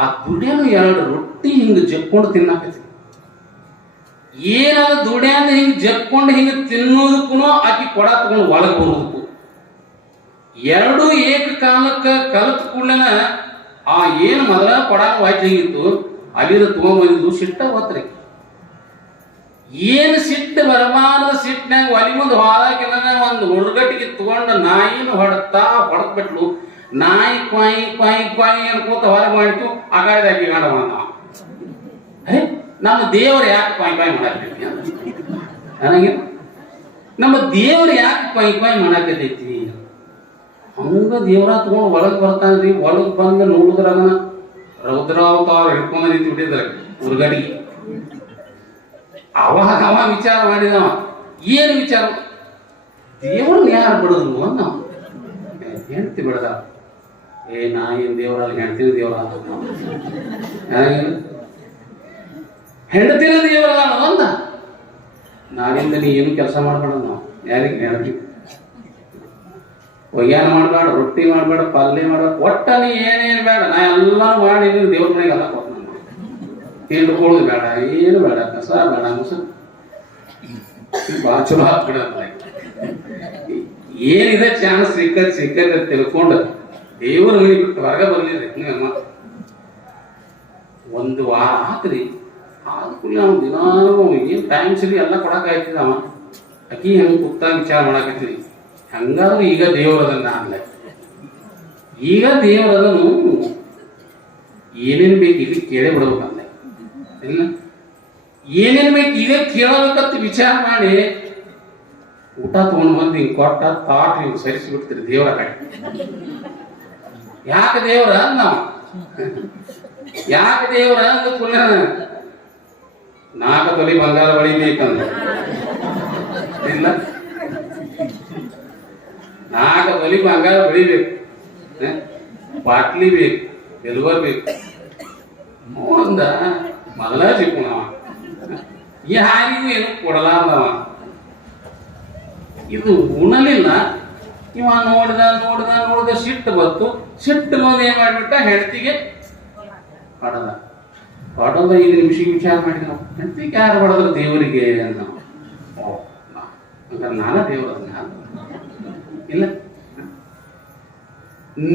ಆ ದುಡ್ಯಾನು 2 ರೊಟ್ಟಿ ಹಿಂಗ ಜಕ್ಕೊಂಡು ತಿನ್ನಾಕತ್ತಿ. ಏನಾದ ದುಡ್ಯಾನ ಹಿಂಗ ಜಕ್ಕೊಂಡು ಹಿಂಗ ತಿನ್ನೋದಕ್ಕೂ ಆಕಿ ಕೊಡ ತಗೊಂಡು ಒಳಗೆ ಬರೋದಕ್ಕೂ 2 ಏಕಕಾಲಕ್ಕ ಕಲತ್ ಕೂಡಲೇ ಆ ಏನ್ ಮೊದಲ ಕೊಡ ವಾಯ್ತು ಹಿಂಗಿತ್ತು ಅಲ್ಲಿದ ತಗೊಂಡ್ಬಂದಿದ್ದು ಸಿಟ್ಟ ಹೊತ್ರಿ. ಏನು ಸಿಟ್ಟು ಬರಬಾರದ ಸಿಟ್ಟಿನಾಗ ಒಲಿ ಮುಂದೆ ಹೋದಾಕಿನ ಒಂದು ಹುಡುಗಟ್ಟಿಗೆ ತಗೊಂಡ ನಾಯಿನ ಹೊಡೆದ್ ಬಿಟ್ಲು. ನಾಯಿ ಕ್ವಾಯಿ ಕ್ವಾಯಿ ಕ್ವಾಯಿ ಅನ್ಕೋತ ಹೊರಗೆ ಮಾಡಿತು. ಆಗಾದ ಆಕಿ ಕಾಣವ ಅರೆ ನಮ್ಮ ದೇವರು ಯಾಕೆ ಕ್ವಾಯಿ ಕ್ವಾಯಿ ಮಾಡಾಕೈತಿ ನನಗೆ ನಮ್ಮ ದೇವ್ರು ಯಾಕೆ ಕ್ವಾಯಿ ಕ್ವಾಯಿ ಮಾಡಾಕತೈತಿ ಹಂಗ ದೇವ್ರ ತಗೊಂಡು ಒಳಗ್ ಬರ್ತಾನ್ರಿ. ಒಳಗ್ ಬಂದ ನೋಡಿದ್ರಾಗನ ರೌದ್ರಾವತಾರ ಹಿಡ್ಕೊಂಡ್ ನಿಂತು ಬಿಟ್ಟಿದ್ರ ಹುಡುಗಡಿಗೆ. ಅವ ವಿಚಾರ ಮಾಡಿದವ ಏನು ವಿಚಾರ ದೇವ್ರನ್ನ ಯಾರು ಬಿಡೋದು ಅಂತ ಹೆಂಡತಿ ಬಿಡದ ನಾ ಏನ್ ದೇವ್ರಲ್ಲಿ ಹೆಂಡತಿನ ದೇವ್ರ ಹೆಂಡತಿನ ದೇವರಲ್ಲ ಅಂದ. ನಾಳಿಂದ ನೀ ಏನು ಕೆಲಸ ಮಾಡ್ಬೇಡ ನಾವು ಯಾರಿಗೆ ಹೆಂಡತಿ ಒಯ್ಯಾನ ಮಾಡ್ಬೇಡ ರೊಟ್ಟಿ ಮಾಡ್ಬೇಡ ಪಲ್ಯ ಮಾಡ್ಬೇಡ ಒಟ್ಟ ನೀ ಏನೇನು ಬೇಡ ನಾ ಎಲ್ಲಾನು ಮಾಡಿ ದೇವ್ರ ಮನೆಗೆ ಎಲ್ಲ ಕೊಟ್ಟು ಹಿಂಡ್ಕೊಳ್ಳೋದು ಬೇಡ ಏನು ಬೇಡ ಕಸ ಬೇಡ ಮುಸು ಭಾಳ ಚಲೋ ಹಾಕ್ಬಿಡ. ಏನಿದೆ ಚಾನ್ಸ್ ಸಿಕ್ಕತ್ತೆ ತಿಳ್ಕೊಂಡು ದೇವ್ರ ಮನೆ ಬಿಟ್ಟು ಹೊರಗೆ ಬರ್ಲಿರಿ. ಒಂದು ವಾರ ಆತ್ರಿ ಆದ ಕೂಡಲೇ ಅವ್ನು ದಿನಾನು ಏನ್ ಟೈಮ್ ಸರಿ ಎಲ್ಲ ಕೊಡಕ್ ಆಯ್ತಿದ ಅವ ಅಕ್ಕಿ ಹೆಂಗ್ ಕೂತಾಗ ವಿಚಾರ ಮಾಡಾಕತ್ತೀರಿ. ಹಂಗಾದ್ರೂ ಈಗ ದೇವ್ರದನ್ನ ಆಗ್ಲ ಈಗ ದೇವ್ರದನ್ನು ಏನೇನ್ ಬೇಕು ಈಗ ಕೇಳೇ ಬಿಡ್ಬೇಕಂದ ಇಲ್ಲ ಏನೇನ್ ಬೇಕು ಈಗ ಕೇಳಬೇಕಂತ ವಿಚಾರ ಮಾಡಿ ಊಟ ತಗೊಂಡು ಬಂದು ಹಿಂಗ್ ಕೊಟ್ಟ ತಾಟ್ ಹಿಂಗ್ ಸರಿಸಿಬಿಡ್ತೀರಿ ದೇವರ ಕಡೆ. ಯಾಕೆ ದೇವ್ರ ನಾವು ಯಾಕೆ ದೇವ್ರ ಅಂದ ಪುನಃ 4 ತೊಲಿ ಬಂಗಾರ ಹೊಳಿಬೇಕಂದ ಇಲ್ಲ 4 ತೊಲಿ ಬಂಗಾರ ಹೊಳಿಬೇಕು ಬಾಟ್ಲಿ ಬೇಕು ಎಲ್ವರ್ ಬೇಕು ಒಂದ ಮೊದಲ ಸಿಕ್ಕುಣವ ಯಾರಿಗೂ ಏನು ಕೊಡಲಾರ್ದವ. ಇದು ಉಣಲಿಲ್ಲ ಇವ ನೋಡ್ದ ಸಿಟ್ಟು ಬಂತು. ಸಿಟ್ಟು ಬಂದು ಏನ್ ಮಾಡ್ಬಿಟ್ಟ ಹೆಂಡತಿಗೆ ಹೊಡೆದ 5 ನಿಮಿಷಕ್ಕೆ ವಿಚಾರ ಮಾಡಿದ ನಾವು ಹೆಂಡತಿಗೆ ಯಾರು ಹೊಡೆದ್ರು ದೇವರಿಗೆ ಅಂತ ನಾನ ದೇವ್ರ ಇಲ್ಲ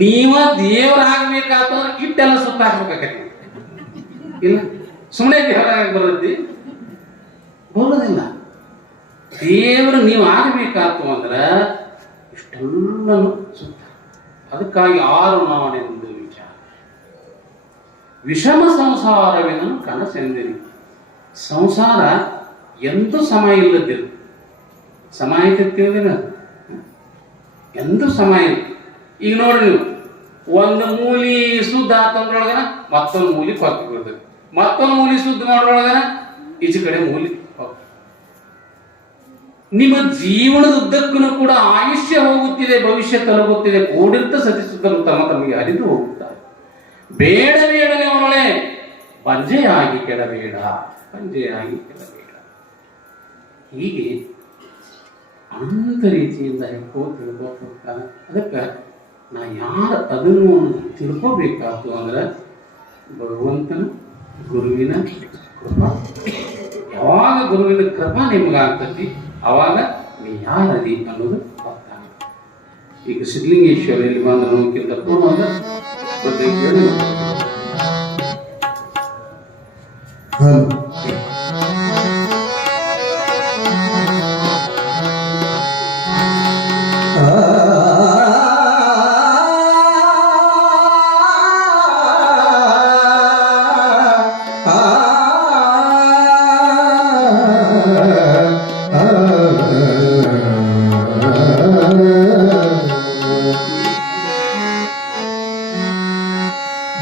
ನೀವ ದೇವ್ರ ಆಗ್ಬೇಕಾತಂದ್ರೆ ಇಟ್ಟೆಲ್ಲ ಸುತ್ತ ಹಾಕ್ಬೇಕಾಗತ್ತೆ ಇಲ್ಲ ಸುಮ್ಮನೆ ದೇವರ ಬರತ್ತಿ ಬರೋದಿಲ್ಲ. ದೇವರು ನೀವು ಆಗಬೇಕಾತು ಅಂದ್ರ ಇಷ್ಟೆಲ್ಲನು ಸುತ್ತ. ಅದಕ್ಕಾಗಿ 6 ನಾನೆಂದು ವಿಚಾರ ವಿಷಮ ಸಂಸಾರವೇನನ್ನು ಕನಸೆಂದಿರಿ. ಸಂಸಾರ ಎಂದೂ ಸಮಯ ಇಲ್ಲದಿರು ಸಮಯ ತಿಳಿದಿನ ಎಂದೂ ಸಮಯ. ಈಗ ನೋಡ್ರಿ ನೀವು ಒಂದು ಮೂಲಿ ಶುದ್ಧ ಆತಂದ್ರೊಳಗನ ಮತ್ತೊಂದು ಮೂಲಿ ಕೊತ್ತು ಬೀಳ್ತದೆ, ಮತ್ತೊಂದು ಮೂಲಿ ಶುದ್ಧ ಮಾಡೋದ್ರೊಳಗನ ಈಚೆ ಕಡೆ ಮೂಲಿ ನಿಮ್ಮ ಜೀವನದ ಉದ್ದಕ್ಕೂ ಕೂಡ ಆಯುಷ್ಯ ಹೋಗುತ್ತಿದೆ, ಭವಿಷ್ಯ ತಲುಪುತ್ತಿದೆ, ಕೂಡಿರ್ತ ಸತಿಸುತ್ತಲೂ ತಮ್ಮ ತಮಗೆ ಹರಿದು ಹೋಗುತ್ತಾರೆ. ಬೇಡ ಬೇಡನೆ ಅವರೊಳೆ ಬಂಜೆಯಾಗಿ ಕೆಡಬೇಡ, ಬಂಜೆಯಾಗಿ ಕೆಡಬೇಡ. ಹೀಗೆ ಅನಂತ ರೀತಿಯಿಂದ ತಿಳ್ಕೋತ ಹೋಗ್ತಾನೆ. ಅದಕ್ಕೆ ನಾ ಯಾರು ಅದನ್ನು ತಿಳ್ಕೋಬೇಕಾಯ್ತು ಅಂದ್ರೆ ಭಗವಂತನ ಗುರುವಿನ ಕೃಪಾ. ಯಾವಾಗ ಗುರುವಿನ ಕೃಪಾ ನಿಮಗಾಗ್ತತಿ ಅವಾಗ ನೀ ಯಾರದಿ ಅನ್ನೋದು ಗೊತ್ತಾಗುತ್ತೆ. ಈಗ ಸಿದ್ಧಲಿಂಗೇಶ್ವರಲ್ಲಿ ಬಂದ ನೋಕ್ಕಿಂತ ಪೂರ್ವ ಕೇಳಿ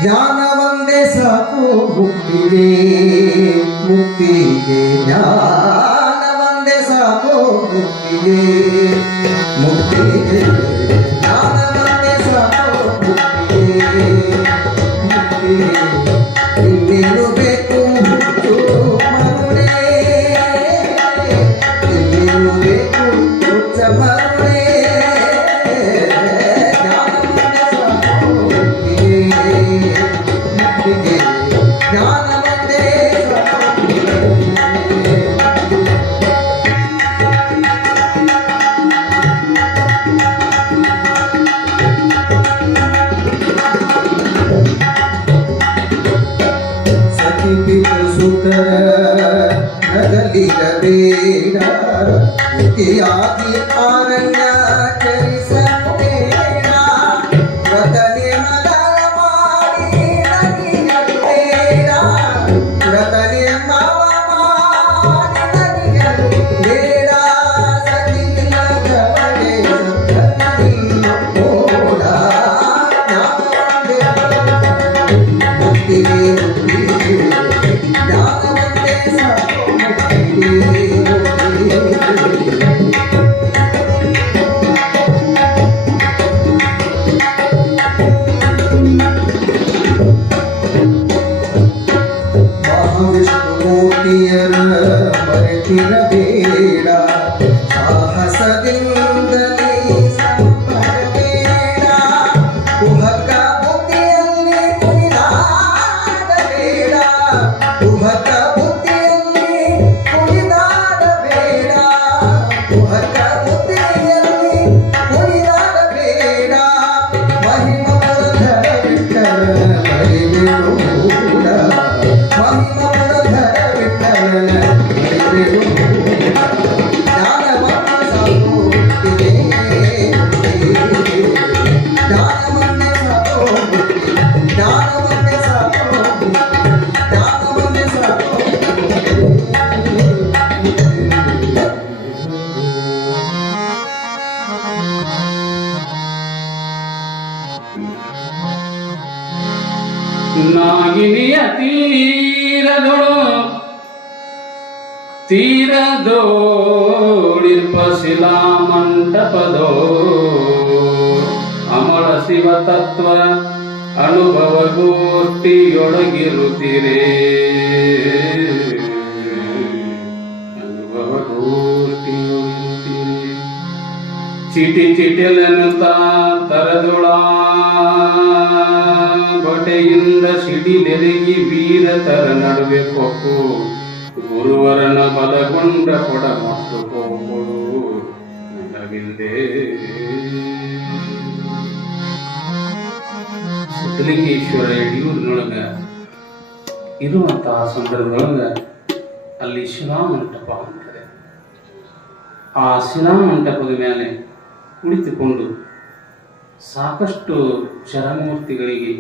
ಜ್ಞಾನವಂದೇ ಸಾಕು ಮುಕ್ತಿಗೆ, ಮುಕ್ತಿಗೆ ಜ್ಞಾನವಂದೇ ಸಾಕು ಮುಕ್ತಿಗೆ, ಮುಕ್ತಿಗೆ ಜ್ಞಾನವಂದೇ ಸಾಕು ಮುಕ್ತಿಗೆ, ಮುಕ್ತಿಗೆ ಇನ್ನೇನು ಬೇಕು ಹುಟ್ಟು ಮರುಳೆ, ಇನ್ನೇನು ಬೇಕು ಹುಚ್ಚ ಮರುಳೆ. ನಗಲಿರಬೇಡ ಇತಿಯಾಗಿ ಅರಣ್ಯ ಚರಿಸಬೇಡ, ವ್ರತನೆ ಮಗಳ ಮಾಡಿ ನಗಿಯಬೇಡ, ವ್ರತನೆ ಮಾವ ಮಾಡಿ ನಗಿಯಬೇಡ, ಸತಿಲಗವಳೆ ಓಡ ಮುಕ್ತಿಗೆ ಮಹಾವಿಷ್ಣುಮೂರ್ತಿಯರ ಮರೆತಿರಬೇಡ, ಸಾಹಸದಿಂದಲೇ ಸಂಪಡಬೇಡ, ಕುಹಕ ಬುದ್ಧಿಯಲ್ಲಿ ಕುಣಿದಾಡಬೇಡ, ಕುಹಕ ಬುದ್ಧಿಯಲ್ಲಿ ಕುಣಿದಾಡಬೇಡ, ಕುಹಕ ಬುದ್ಧಿಯಲ್ಲಿ ಕುಣಿದಾಡಬೇಡ, ಮಹಿಮ ಪುರಧರ ವಿಠ್ಠಲ ಮರಿಬೇಡ, ಮಹಿಮ ಪುರಧರ ವಿಠ್ಠಲ ಮರಿಬೇಡ. ಜ್ಞಾನವನ್ನೇ ಸಾಕು ಮುಕ್ತಿಗೆ, ಜ್ಞಾನವನ್ನೇ ಸಾಕು ಮುಕ್ತಿ, ಜ್ಞಾನವನ್ನೇ ಸಾಕು ಮುಕ್ತಿ, ಜ್ಞಾನವನ್ನೇ ಸಾಕು ನಾಗಿನಿಯ ತೀರದೋಳಿರ್ಪ ಶಿಲಾ ಮಂಟಪದೋ ಅಮರ ಶಿವ ತತ್ವ ಅನುಭವ ಗೋಷ್ಠಿಯೊಳಗಿರುತ್ತೀರೇ, ಅನುಭವ ಗೋಷ್ಠಿಯೊಳಗಿರುತ್ತೀರೇ. ಚಿಟಿ ಚಿಟಿಲನುತ್ತ ತರದೊಳ ಬಟೆಯಿಂದ ಸಿಡಿಲೆರಗಿ ವೀರತರ ನಡುವೆ ಕೊಕ್ಕು, ಗುರುವರನ ಬಲಗೊಂಡ ಕೊಡ ಮತ್ತು ಕೋಗಳು ನೆಲವಿಲ್ಲದೆ. ಸಿದ್ಧಲಿಂಗೇಶ್ವರ ಯಡಿಯೂರಿನೊಳಗ ಇರುವಂತಹ ಸಂದರ್ಭದೊಳಗ ಅಲ್ಲಿ ಶಿಲಾಮಂಟಪ ಅಂತಾರೆ. ಆ ಶಿಲಾಮಂಟಪದ ಮೇಲೆ ಕುಳಿತುಕೊಂಡು ಸಾಕಷ್ಟು ಶರಮೂರ್ತಿಗಳಿಗೆ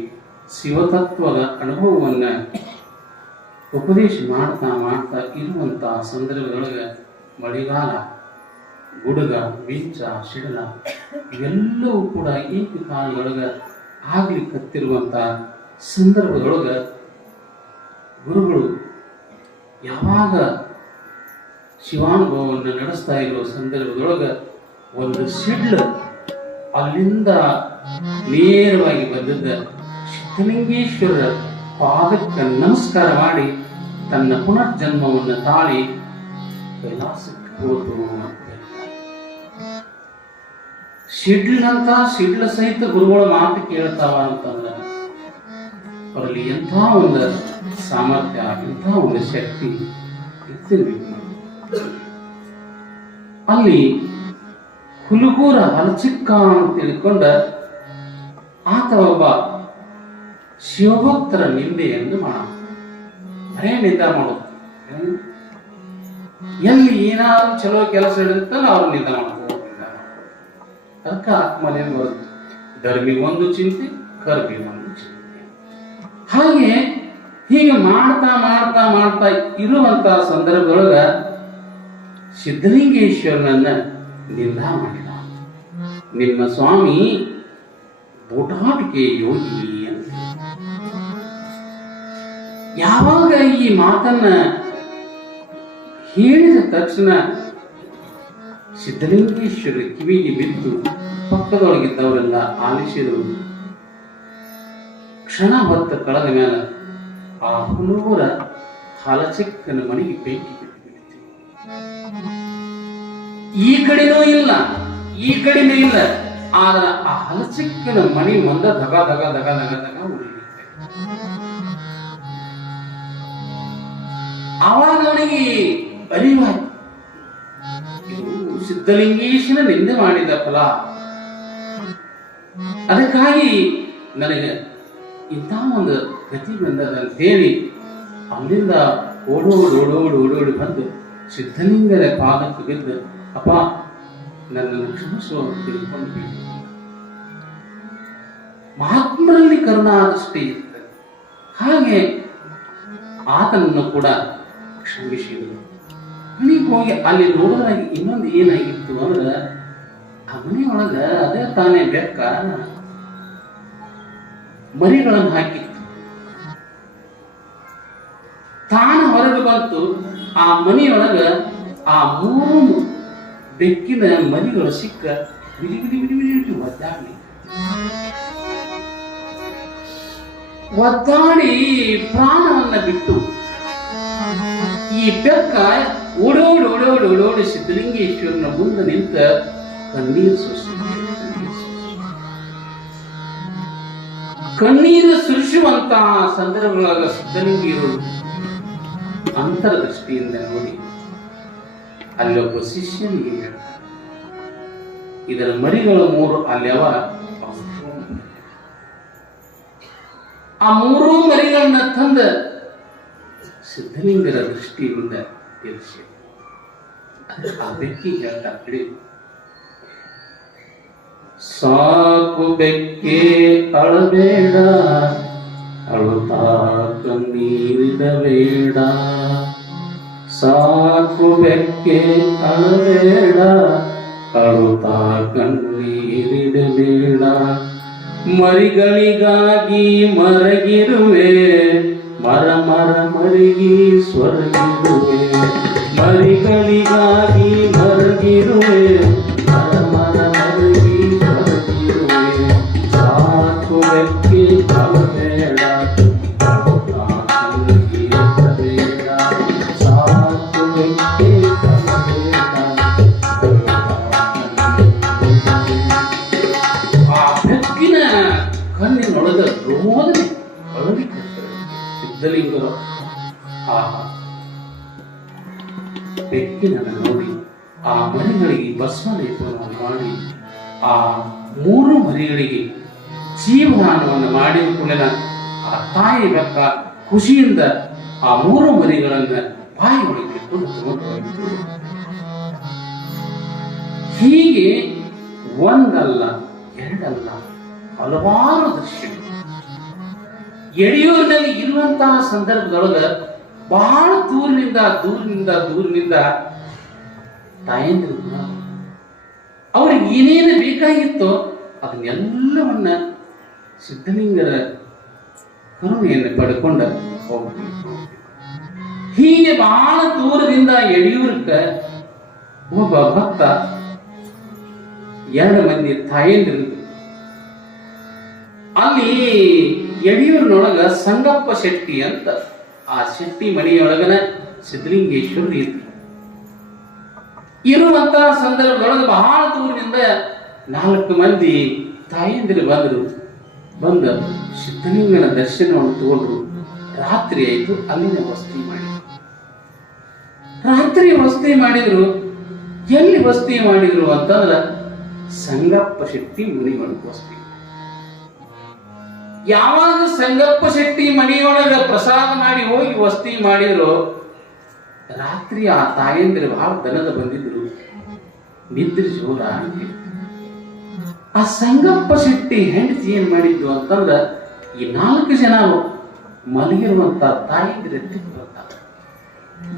ಶಿವತತ್ವದ ಅನುಭವವನ್ನು ಉಪದೇಶ ಮಾಡ್ತಾ ಮಾಡ್ತಾ ಇರುವಂತಹ ಸಂದರ್ಭದೊಳಗೆ ಮಳೆಗಾಲ, ಗುಡುಗ, ಮಿಂಚ, ಸಿಡಲ ಇವೆಲ್ಲವೂ ಕೂಡ ಏಕಕಾಲದೊಳಗೆ ಆಗ್ಲಿಕ್ಕತ್ತಿರುವಂತಹ ಸಂದರ್ಭದೊಳಗೆ ಗುರುಗಳು ಯಾವಾಗ ಶಿವಾನುಭವವನ್ನು ನಡೆಸ್ತಾ ಇರುವ ಸಂದರ್ಭದೊಳಗೆ ಒಂದು ಸಿಡ್ಲು ಅಲ್ಲಿಂದ ನೇರವಾಗಿ ಬಂದದ್ದ ಸಿದ್ಧಲಿಂಗೇಶ್ವರರ ಪಾದಕ್ಕೆ ನಮಸ್ಕಾರ ಮಾಡಿ ತನ್ನ ಪುನರ್ಜನ್ಮವನ್ನು ತಾಳಿ ಕೈಲಾಸಕ್ಕೆ ಹೋದು ಅಂತ ಸಿಡ್ಲ ಸಹಿತ ಗುರುಗಳ ಮಾತು ಕೇಳ್ತಾವ ಅಂತಂದ್ರೆ ಅವರಲ್ಲಿ ಎಂಥ ಒಂದು ಸಾಮರ್ಥ್ಯ, ಎಂಥ ಒಂದು ಶಕ್ತಿ ಇರ್ತಿರ್ಬೇಕು. ಅಲ್ಲಿ ಹುಲಗೂರ ಹಲಚಿಕ್ಕ ಅಂತ ತಿಳ್ಕೊಂಡ ಆತ ಒಬ್ಬ ಶಿವಭಕ್ತರ ನಿಂದೆ ಎಂದು ಮಾಡ ಬರೇ ನಿಂದ ಮಾಡೋದು. ಎಲ್ಲಿ ಏನಾದ್ರು ಚಲೋ ಕೆಲಸ ಇಡುತ್ತಲ್ಲ ಅವ್ರು ನಿಂದ ಮಾಡ್ಬೋದು. ಅದಕ್ಕೆ ಆತ್ಮನೇನು ಬರುತ್ತೆ, ಧರ್ಮಿಗೊಂದು ಚಿಂತೆ, ಕರ್ಮಿಗೊಂದು ಚಿಂತೆ. ಹಾಗೆ ಹೀಗೆ ಮಾಡ್ತಾ ಮಾಡ್ತಾ ಮಾಡ್ತಾ ಇರುವಂತ ಸಂದರ್ಭದೊಳಗ ಸಿದ್ಧಲಿಂಗೇಶ್ವರನನ್ನ ನಿಂದ ಮಾಡಿದ. ನಿಮ್ಮ ಸ್ವಾಮಿ ಬೂಟಾಟಿಕೆ ಯೋಗಿ ಅಂತ. ಯಾವಾಗ ಈ ಮಾತನ್ನ ಹೇಳಿದ ತಕ್ಷಣ ಸಿದ್ಧಲಿಂಗೇಶ್ವರ ಕಿವಿಗೆ ಬಿದ್ದು ಪಕ್ಕದೊಳಗಿದ್ದವರೆಲ್ಲ ಆಲಿಸಿದರು. ಕ್ಷಣ ಹೊತ್ತ ಕಳೆದ ಮೇಲೆ ಆ ಹುಲೂರ ಹಲಚಿಕ್ಕನ ಮನೆಗೆ ಬೆಂಕಿ ಬಿಟ್ಟು ಈ ಕಡೆನೂ ಇಲ್ಲ, ಈ ಕಡೆನೂ ಇಲ್ಲ. ಆದ್ರೆ ಆ ಹಲಚಿಕ್ಕನ ಮಣಿ ಒಂದ ದಗ ದಗ ದಗ ದಗ ದಗ ಉರಿಯುತ್ತೆ. ಆವಾಗ ಅವನಿಗೆ ಅರಿವಾಯ್ತು, ಸಿದ್ಧಲಿಂಗೇಶನ ನಿಂದೆ ಮಾಡಿದ ಫಲ. ಅದಕ್ಕಾಗಿ ನನಗೆ ಇಂಥ ಒಂದು ಗತಿ ಬಂದದಂತ ಹೇಳಿ ಅಲ್ಲಿಂದ ಓಡೋಡಿ ಬಂದು ಸಿದ್ಧಲಿಂಗದ ಪಾದಕ್ಕೆ ಬಿದ್ದು, ಅಪ್ಪ ನನ್ನನ್ನು ಕ್ಷಮಿಸುವ ತಿಳ್ಕೊಂಡು ಬಿಟ್ಟು. ಮಹಾತ್ಮರಲ್ಲಿ ಕರುಣಾದೃಷ್ಟಿ ಇರ್ತದೆ. ಹಾಗೆ ಆತನನ್ನು ಕೂಡ ಕ್ಷಮಿಸಿದರು. ಮನೆಗೆ ಹೋಗಿ ಅಲ್ಲಿ ನೋಡಿದಾಗ ಇನ್ನೊಂದು ಏನಾಗಿತ್ತು ಅಂದ್ರೆ, ಆ ಮನೆಯೊಳಗ ಅದೇ ತಾನೇ ಬೆಕ್ಕ ಮರಿಗಳನ್ನು ಹಾಕಿತ್ತು. ತಾನು ಹೊರಗೆ ಬಂತು. ಆ ಮನೆಯೊಳಗ ಆ 3 ಬೆಕ್ಕಿನ ಮರಿಗಳು ಸಿಕ್ಕ ಬಿಡಿ ಬಿಡಿ ಬಿಡಿ ಬಿಡಿ ಒದ್ದಾಡಿ ಪ್ರಾಣವನ್ನ ಬಿಟ್ಟು ಈ ಬೆಕ್ಕ ಓಡೋಡಿ ಸಿದ್ಧಲಿಂಗೇಶ್ವರನ ಮುಂದೆ ನಿಂತ ಕಣ್ಣೀರು ಸುರಿಸುವಂತ ಸಂದರ್ಭದೊಳಗ ಸಿದ್ಧಲಿಂಗಿಯರು ಅಂತರದೃಷ್ಟಿಯಿಂದ ನೋಡಿ ಅಲ್ಲೊಬ್ಬ ಶಿಷ್ಯನಿಗೆ ಹೇಳ್ತಾರೆ, ಇದರ ಮರಿಗಳು 3 ಅಲ್ಯವ. ಆ 3 ಮರಿಗಳನ್ನ ತಂದ ಸಿದ್ಧಲಿಂಗರ ದೃಷ್ಟಿಯಿಂದ ತಿಳಿಸಿ ಆ ಬೆಕ್ಕಿಗೆ ಹೇಳ್ತಾರೆ, ಸಾಕು ಬೆಕ್ಕೆ ಅಳಬೇಡ, ಅಳುತ್ತಾ ಕಣ್ಣೀರಿಡಬೇಡ. ಸಾಕು ಬೆಕ್ಕೆ ಅಳಬೇಡ, ಅಳುತ್ತಾ ಕಣ್ಣೀರಿಡಬೇಡ. ಮರಿಗಳಿಗಾಗಿ ಮರಗಿರುವೆ, ಮರ ಮರಗಿ ಸ್ವರ್ಗಿರುವೆ. ಮರಿಗಳಿಗಾಗಿ ಮರಗಿರುವೆ, ಮರ ಮರಗಿ ಸ್ವರ್ಗಿರುವೆ. ಸಾಕು ಬೆಕ್ಕೆ ಅಳಬೇಡ, ಸಾಕು ಬೆಕ್ಕೆ ಕಣ್ಣಿನೊಳಗ ರೋದನೆ ಅಳಲಿಕ್ಕೆ ಸಿದ್ಧಲಿಂಗರು. ಬೆಕ್ಕಿನ ನೋಡಿ ಆ ಮರಿಗಳಿಗೆ ಭಸ್ಮಲೇಪವನ್ನು ಮಾಡಿ ಆ 3 ಮರಿಗಳಿಗೆ ಜೀವದಾನವನ್ನು ಮಾಡಿದ ಕೂಡಲ ಆ ತಾಯಿ ಬೆಕ್ಕ ಖುಷಿಯಿಂದ ಆ 3 ಮರಿಗಳನ್ನ ಬಾಯಿಯೊಳಗೆ ತಗೊಂಡು ಹೋಗಿತ್ತು. ಹೀಗೆ ಒಂದಲ್ಲ ಎರಡಲ್ಲ ಹಲವಾರು ದೃಶ್ಯಗಳು ಯಡಿಯೂರಿನಲ್ಲಿ ಇರುವಂತಹ ಸಂದರ್ಭದೊಳಗ ಬಹಳ ದೂರಿನಿಂದ ತಾಯಂದಿರು ಅವ್ರಿಗೆ ಏನೇನು ಬೇಕಾಗಿತ್ತೋ ಅದನ್ನೆಲ್ಲವನ್ನ ಸಿದ್ಧಲಿಂಗರ ಕರುಣೆಯನ್ನು ಪಡ್ಕೊಂಡ ಹೋಗ್ಬೇಕು. ಹೀಗೆ ಬಹಳ ದೂರದಿಂದ ಯಡಿಯೂರಕ್ಕ ಒಬ್ಬ ಭಕ್ತ 2 ಮಂದಿ ತಾಯಂದಿರು. ಅಲ್ಲಿ ಯಡಿಯೂರಿನೊಳಗ ಸಂಗಪ್ಪ ಶೆಟ್ಟಿ ಅಂತ ಆ ಶೆಟ್ಟಿ ಮನೆಯೊಳಗನ ಸಿದ್ಧಲಿಂಗೇಶ್ವರ ಇದ್ರು. ಇರುವಂತಹ ಸಂದರ್ಭದೊಳಗೆ ಬಹಳ ದೂರದಿಂದ 4 ಮಂದಿ ತಾಯಂದಿರು ಬಂದ ಸಿದ್ಧಲಿಂಗನ ದರ್ಶನವನ್ನು ತಗೊಂಡ್ರು. ರಾತ್ರಿ ಆಯ್ತು, ಅಲ್ಲಿನ ವಸತಿ ಮಾಡಿದ್ರು. ರಾತ್ರಿ ವಸತಿ ಮಾಡಿದ್ರು. ಎಲ್ಲಿ ವಸತಿ ಮಾಡಿದ್ರು ಅಂತಂದ್ರ ಸಂಗಪ್ಪ ಶೆಟ್ಟಿ ಮನೆಯೊಳಗೆ ವಸತಿ. ಯಾವಾಗ ಸಂಗಪ್ಪ ಶೆಟ್ಟಿ ಮನೆಯೊಳಗ ಪ್ರಸಾದ ಮಾಡಿ ಹೋಗಿ ವಸತಿ ಮಾಡಿದ್ರು, ರಾತ್ರಿ ಆ ತಾಯಂದಿರು ಬಹಳ ದನದ ಬಂದಿದ್ರು, ನಿದ್ರೆ ಜೋರ. ಆ ಸಂಗಪ್ಪ ಶೆಟ್ಟಿ ಹೆಂಡತಿ ಏನ್ ಮಾಡಿದ್ದು ಅಂತಂದ್ರ ಈ 4 ಜನ ಮಲಗಿರುವಂತ ತಾಯಂದಿರ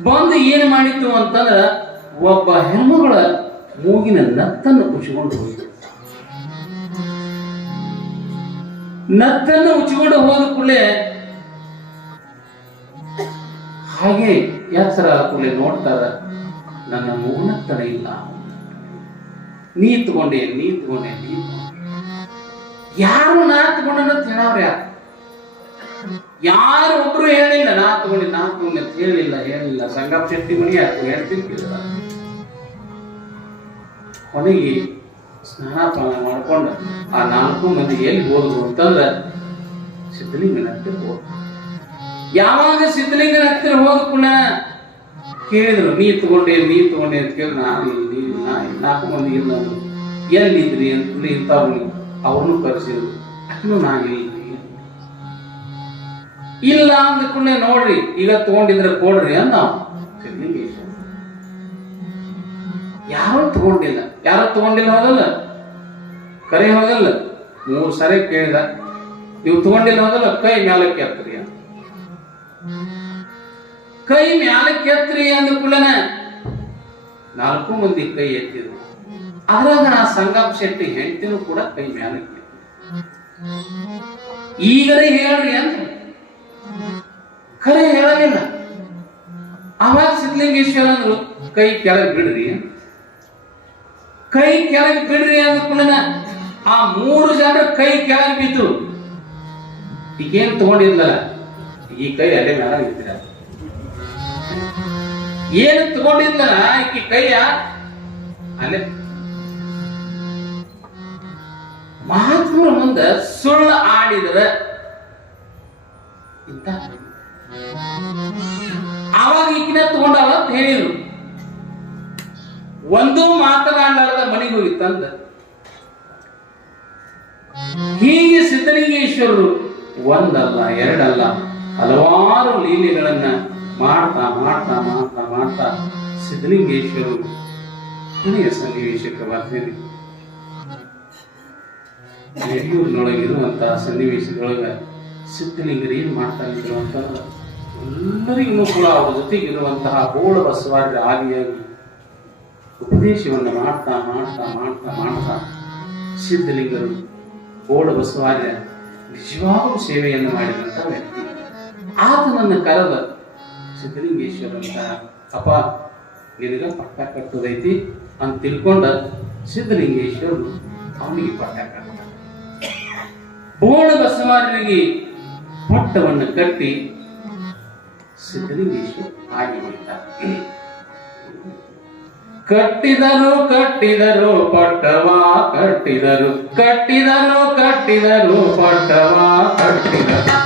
ಬಂದು ಏನ್ ಮಾಡಿದ್ದು ಅಂತಂದ್ರ ಒಬ್ಬ ಹೆಣ್ಮಗಳ ಮೂಗಿನ ನತ್ತನ್ನು ಉಚ್ಚಿಕೊಂಡು ಹೋಗಿದ್ರು. ನತ್ತನ್ನು ಉಚ್ಚಿಕೊಂಡು ಹೋದ ಕೂಡಲೇ ಹಾಗೆ ಯಾಸರ ಕೂಡಲೇ ನೋಡ್ತಾರ, ನನ್ನ ಮೂನತ್ತನ ಇಲ್ಲ, ನೀ ತಗೊಂಡೆ. ಯಾರು ನಾ ತಗೊಂಡ ಹೇಳವ್ರ? ಯಾರು ಒಬ್ರು ಹೇಳಿಲ್ಲ ನಾ ತಗೊಂಡೆ ಅಂತ ಹೇಳಿಲ್ಲ. ಸಂಗಪ್ಪ ಶೆಟ್ಟಿ ಮನಿ ಆಯ್ತು, ಹೇಳ್ತೀನಿ ಕೇಳಿದ. ಕೊನೆಗೆ ಸ್ನಾನ ಮಾಡ್ಕೊಂಡು ಆ 4 ಮಂದಿ ಎಲ್ಲಿ ಹೋದ್ರು ಅಂತಂದ್ರ ಸಿದ್ಧಲಿಂಗನ ಹತ್ತಿರ ಹೋದ್ರು. ಯಾವಾಗ ಸಿದ್ಧಲಿಂಗನ ಹತ್ತಿರ ಹೋದ ಕೂಡ ಕೇಳಿದ್ರು, ನೀ ತಗೊಂಡೆ ಅಂತ ಕೇಳಿ, ನಾನು 4 ಮಂದಿ ಇಲ್ಲ, ಎಲ್ಲಿದ್ರಿ ಅಂತ ಇಂಥವ್ರು ಅವ್ರನ್ನು ಕರೆಸಿದ್ರು. ಇಲ್ಲ ಅಂದ್ಕೊಂಡೆ, ನೋಡ್ರಿ ಈಗ ತಗೊಂಡಿದ್ರೆ ಕೊಡ್ರಿ ಅಂತ ಸಿದ್ಧಲಿಂಗೇಶ್ವರ. ಯಾರು ತಗೊಂಡಿಲ್ಲ ಹೋದಲ್ಲ, ಕರೆ ಹೋದಲ್ಲ. 3 ಸರಿ ಕೇಳಿದ, ನೀವು ತಗೊಂಡಿಲ್ಲ ಹೋದಲ್ಲ, ಕೈ ಮ್ಯಾಲಕ್ಕೆ ಎತ್ತರಿ ಅಂತ. ಕೈ ಮ್ಯಾಲಕ್ಕೆ ಎತ್ತರಿ ಅಂದ ಕೂಡನ 4 ಮಂದಿ ಕೈ ಎತ್ತಿದ್ರು. ಅದ್ರಾಗ ಆ ಸಂಗಪ್ಪ ಶೆಟ್ಟಿ ಹೆಂಡತಿನೂ ಕೂಡ ಕೈ ಮ್ಯಾಲಕ್ಕೆ ಈಗರೇ ಹೇಳ್ರಿ ಅಂತ ಖರೆ ಹೇಳಲಿಲ್ಲ. ಅವಾಗ ಸಿದ್ಧಲಿಂಗೇಶ್ವರ ಅಂದ್ರು, ಕೈ ಕೆಳಗೆ ಬಿಡ್ರಿ ಅಂದ ಕೂಡನ ಆ 3 ಜನರ ಕೈ ಕೆಳಗೆ ಬಿದ್ದು. ಈಗೇನ್ ತಗೊಂಡಿದ್ಲಲ್ಲ, ಈ ಕೈ ಅಲ್ಲೇ ಮ್ಯಾಲ ಇರ್ತೀರ. ಏನು ತಗೊಂಡಿದ್ಲಲ್ಲ ಈಕಿ ಕೈಯ ಅಲ್ಲೇ. ಮಹಾತ್ಮರ ಮುಂದೆ ಸುಳ್ಳು ಆಡಿದ್ರೆ ಇಂತ ಆವಾಗ ಈಕಿನ ತಗೊಂಡವ ಅಂತ ಹೇಳಿದ್ರು. ಒಂದು ಮಾತನಾಡಲಾರದ ಮನೆಗೆ ಹೋಗಿತ್ತಂದ. ಹೀಗೆ ಸಿದ್ಧಲಿಂಗೇಶ್ವರರು ಒಂದಲ್ಲ 2 ಅಲ್ಲ ಹಲವಾರು ಲೀಲೆಗಳನ್ನ ಮಾಡ್ತಾ ಸಿದ್ಧಲಿಂಗೇಶ್ವರರು ಕೊನೆಯ ಸನ್ನಿವೇಶಕ್ಕೆ ಬರ್ತೀನಿ. ಯಡಿಯೂರಿನೊಳಗಿರುವಂತಹ ಸನ್ನಿವೇಶದೊಳಗ ಸಿದ್ಧಲಿಂಗರು ಏನ್ ಮಾಡ್ತಾ ಇದ್ರು ಅಂತಂದ್ರೆ, ಎಲ್ಲರಿಗೂ ಕೂಡ ಅವ್ರ ಜೊತೆಗಿರುವಂತಹ ಬೋಳ ಬಸವಾರ್ಯ ಆದಿಯಾಗಿ ಉಪದೇಶವನ್ನು ಮಾಡ್ತಾ ಸಿದ್ಧಲಿಂಗರು ಬೋಳ ಬಸವಾರ್ಯ ನಿಜವಾಗೂ ಸೇವೆಯನ್ನು ಮಾಡಿದಂತ ವ್ಯಕ್ತಿ. ಆತನನ್ನು ಕರೆದ ಸಿದ್ಧಲಿಂಗೇಶ್ವರ ಅಂತ, ಅಪ್ಪ ನಿನಗ ಪಟ್ಟ ಕಟ್ಟೋದೈತಿ ಅಂತ ತಿಳ್ಕೊಂಡ ಸಿದ್ಧಲಿಂಗೇಶ್ವರರು ಅವನಿಗೆ ಪಟ್ಟ ಕಟ್ಟ. ಬೋಳ ಬಸವಾರ್ಯರಿಗೆ ಪಟ್ಟವನ್ನು ಕಟ್ಟಿ ಸಿದ್ಧಲಿಂಗೇಶ್ವರ ಆಗಿ ಮಾಡಿದ್ದಾರೆ. ಕಟ್ಟಿದರು ಪಟ್ಟವ ಕಟ್ಟಿದರು ಪಟ್ಟವ ಕಟ್ಟಿದರು.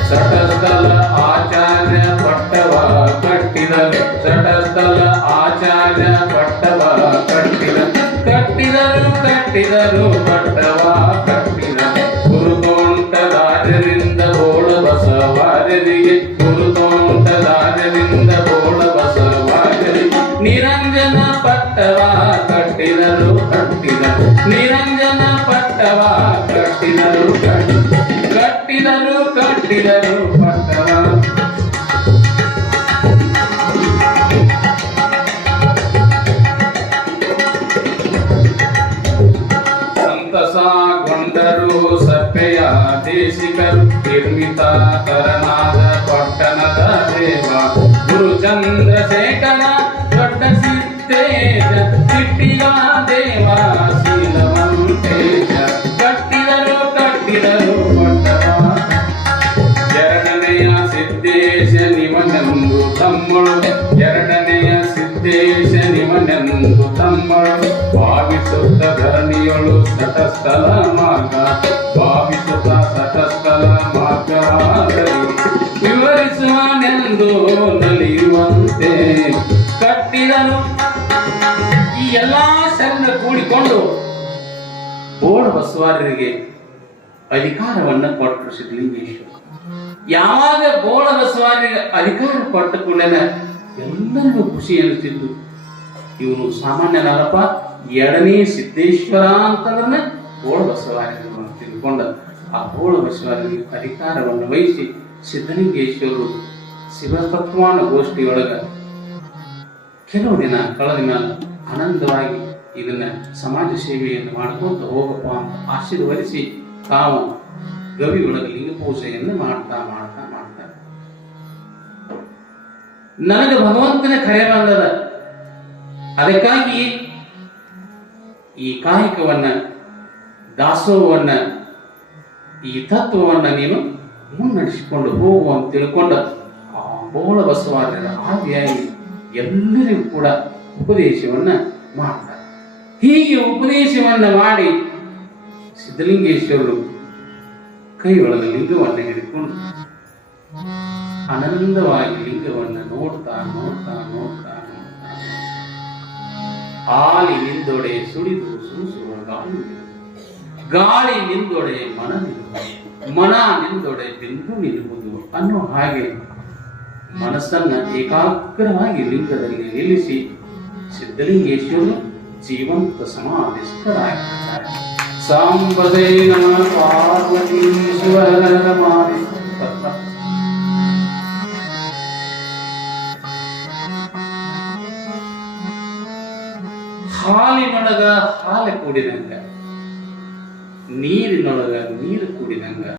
ಸಟಸ್ಥಲ ಆಚಾರ್ಯ ಪಟ್ಟವ ಕಟ್ಟಿದರು. ಪಟ್ಟವ ಕಟ್ಟಿದರು ಪಟ್ಟವ ಕಟ್ಟಿದರು. ಗುರುತೋಂಟದಾರರಿಂದ ಬೋಳ ಬಸವಾರ್ಯರಿಗೆ ಬೋಳ ಬಸವಾರ್ಯರಿಗೆ ನಿರಂಜನ ಪಟ್ಟವ ಕಟ್ಟಿದರು. ನಿರಂಜನ ಪಟ್ಟವ ಕಟ್ಟಿದರು ಪಟ್ಟವ. ಸಂತಸಗೊಂಡರು ಸಭೆಯ ದೇಶಿಕರು ನಿರ್ಮಿತ ತರನಾದ ಪಟ್ಟಣದ ದೇವ ಗುರು ಚಂದ್ರಶೇಖರ ದೊಡ್ಡ ಸಿದ್ದೇಶ ಸಿಟ್ಟಿಗ ದೇವ ಶೀಲವಂತೇಶ ಕಟ್ಟಿದರು ಕೊಟ್ಟವ ಎರಡನೆಯ ಸಿದ್ದೇಶ ನಿಮನೆಂದು ತಮ್ಮಳು ಎರಡನೆಯ ಸಿದ್ದೇಶ ನಿಮನೆಂದು ತಮ್ಮಳು ಭಾವಿಸುತ್ತ ಧರಣಿಯಳು ಸಟಸ್ಥಲ ಮಾರ್ಗ ಭಾವಿಸುತ್ತ ಸಟಸ್ಥಲ ಮಾರ್ಗ ವಿವರಿಸುವನೆಂದು ನಲಿಯುವಂತೆ ಕಟ್ಟಿದನು. ಈ ಎಲ್ಲಾ ಶರಣ ಕೂಡಿಕೊಂಡು ಬೋಳ ಬಸವಾರರಿಗೆ ಅಧಿಕಾರವನ್ನ ಕೊಟ್ಟರು ಸಿದ್ಧಲಿಂಗೇಶ್ವರ. ಯಾವಾಗ ಬೋಳ ಬಸವಾರರಿಗೆ ಅಧಿಕಾರ ಕೊಟ್ಟ ಕೂಡಲೇ ಎಲ್ಲರಿಗೂ ಖುಷಿ ಅನಿಸ್ತಿದ್ದು. ಇವನು ಸಾಮಾನ್ಯನಲ್ಲಪ್ಪ, ಎರಡನೇ ಸಿದ್ದೇಶ್ವರ ಅಂತಂದ್ರೆ ಬೋಳ ಬಸವಾರರಿಗೆ ತಿಳ್ಕೊಂಡ ಆ ಬೋಳ ಬಸವಾರರಿಗೆ ಅಧಿಕಾರವನ್ನು ವಹಿಸಿ ಸಿದ್ಧಲಿಂಗೇಶ್ವರರು ಶಿವತತ್ವಾನ ಗೋಷ್ಠಿಯೊಳಗ ಕೆಲವು ದಿನ ಕಳೆದ ಮೇಲೆ ಆನಂದವಾಗಿ ಇದನ್ನ ಸಮಾಜ ಸೇವೆಯನ್ನು ಮಾಡ್ಕೊಂತ ಹೋಗಪ್ಪ ಅಂತ ಆಶೀರ್ವದಿಸಿ ತಾವು ಗವಿ ಒಳಗ ಲಿಂಗ ಪೂಜೆಯನ್ನು ಮಾಡ್ತಾ ನನಗೆ ಭಗವಂತನ ಕರೆ ಬಂದದ. ಅದಕ್ಕಾಗಿ ಈ ಕಾಯಕವನ್ನ, ದಾಸೋಹವನ್ನ, ಈ ತತ್ವವನ್ನ ನೀನು ಮುನ್ನಡೆಸಿಕೊಂಡು ಹೋಗು ಅಂತ ತಿಳ್ಕೊಂಡ ಆ ಬೋಳ ಬಸವಾರರ ಆದಿಯಾಗಿ ಎಲ್ಲರಿಗೂ ಕೂಡ ಉಪದೇಶವನ್ನ ಮಾಡ್ತಾರೆ. ಹೀಗೆ ಉಪದೇಶವನ್ನ ಮಾಡಿ ಸಿದ್ಧಲಿಂಗೇಶ್ವರರು ಕೈ ಒಳಗ ಲಿಂಗವನ್ನ ಹಿಡಿದುಕೊಂಡು ಆನಂದವಾಗಿ ಲಿಂಗವನ್ನ ನೋಡ್ತಾ ಆಲಿ ನಿಂದೊಡೆ ಸುಳಿದು ಸೂಸುವ ಗಾಳಿ ನಿಂದೊಡೆ ಮನ ನಿಲ್ಲುವುದು, ಮನ ನಿಂದೊಡೆ ಬಿಂದು ನಿಲ್ಲುವುದು ಅನ್ನೋ ಹಾಗೆ ಮನಸ್ಸನ್ನ ಏಕಾಗ್ರವಾಗಿ ಲಿಂಗದಲ್ಲಿ ನಿಲ್ಲಿಸಿ ಸಿದ್ಧಲಿಂಗೇಶ್ವರರು ಜೀವಂತ ಸಮಾಧಿಸ್ಥರಾಗಿದ್ದಾರೆ. ಸಾಂಬದೇ ನಮಃ ಪಾರ್ವತೀಶ್ವರ ಮಾರಿ ಹಾಲಿನೊಳಗ ಹಾಲು ಕೂಡಿದಂಗ, ನೀರಿನೊಳಗ ನೀರು ಕೂಡಿದಂಗ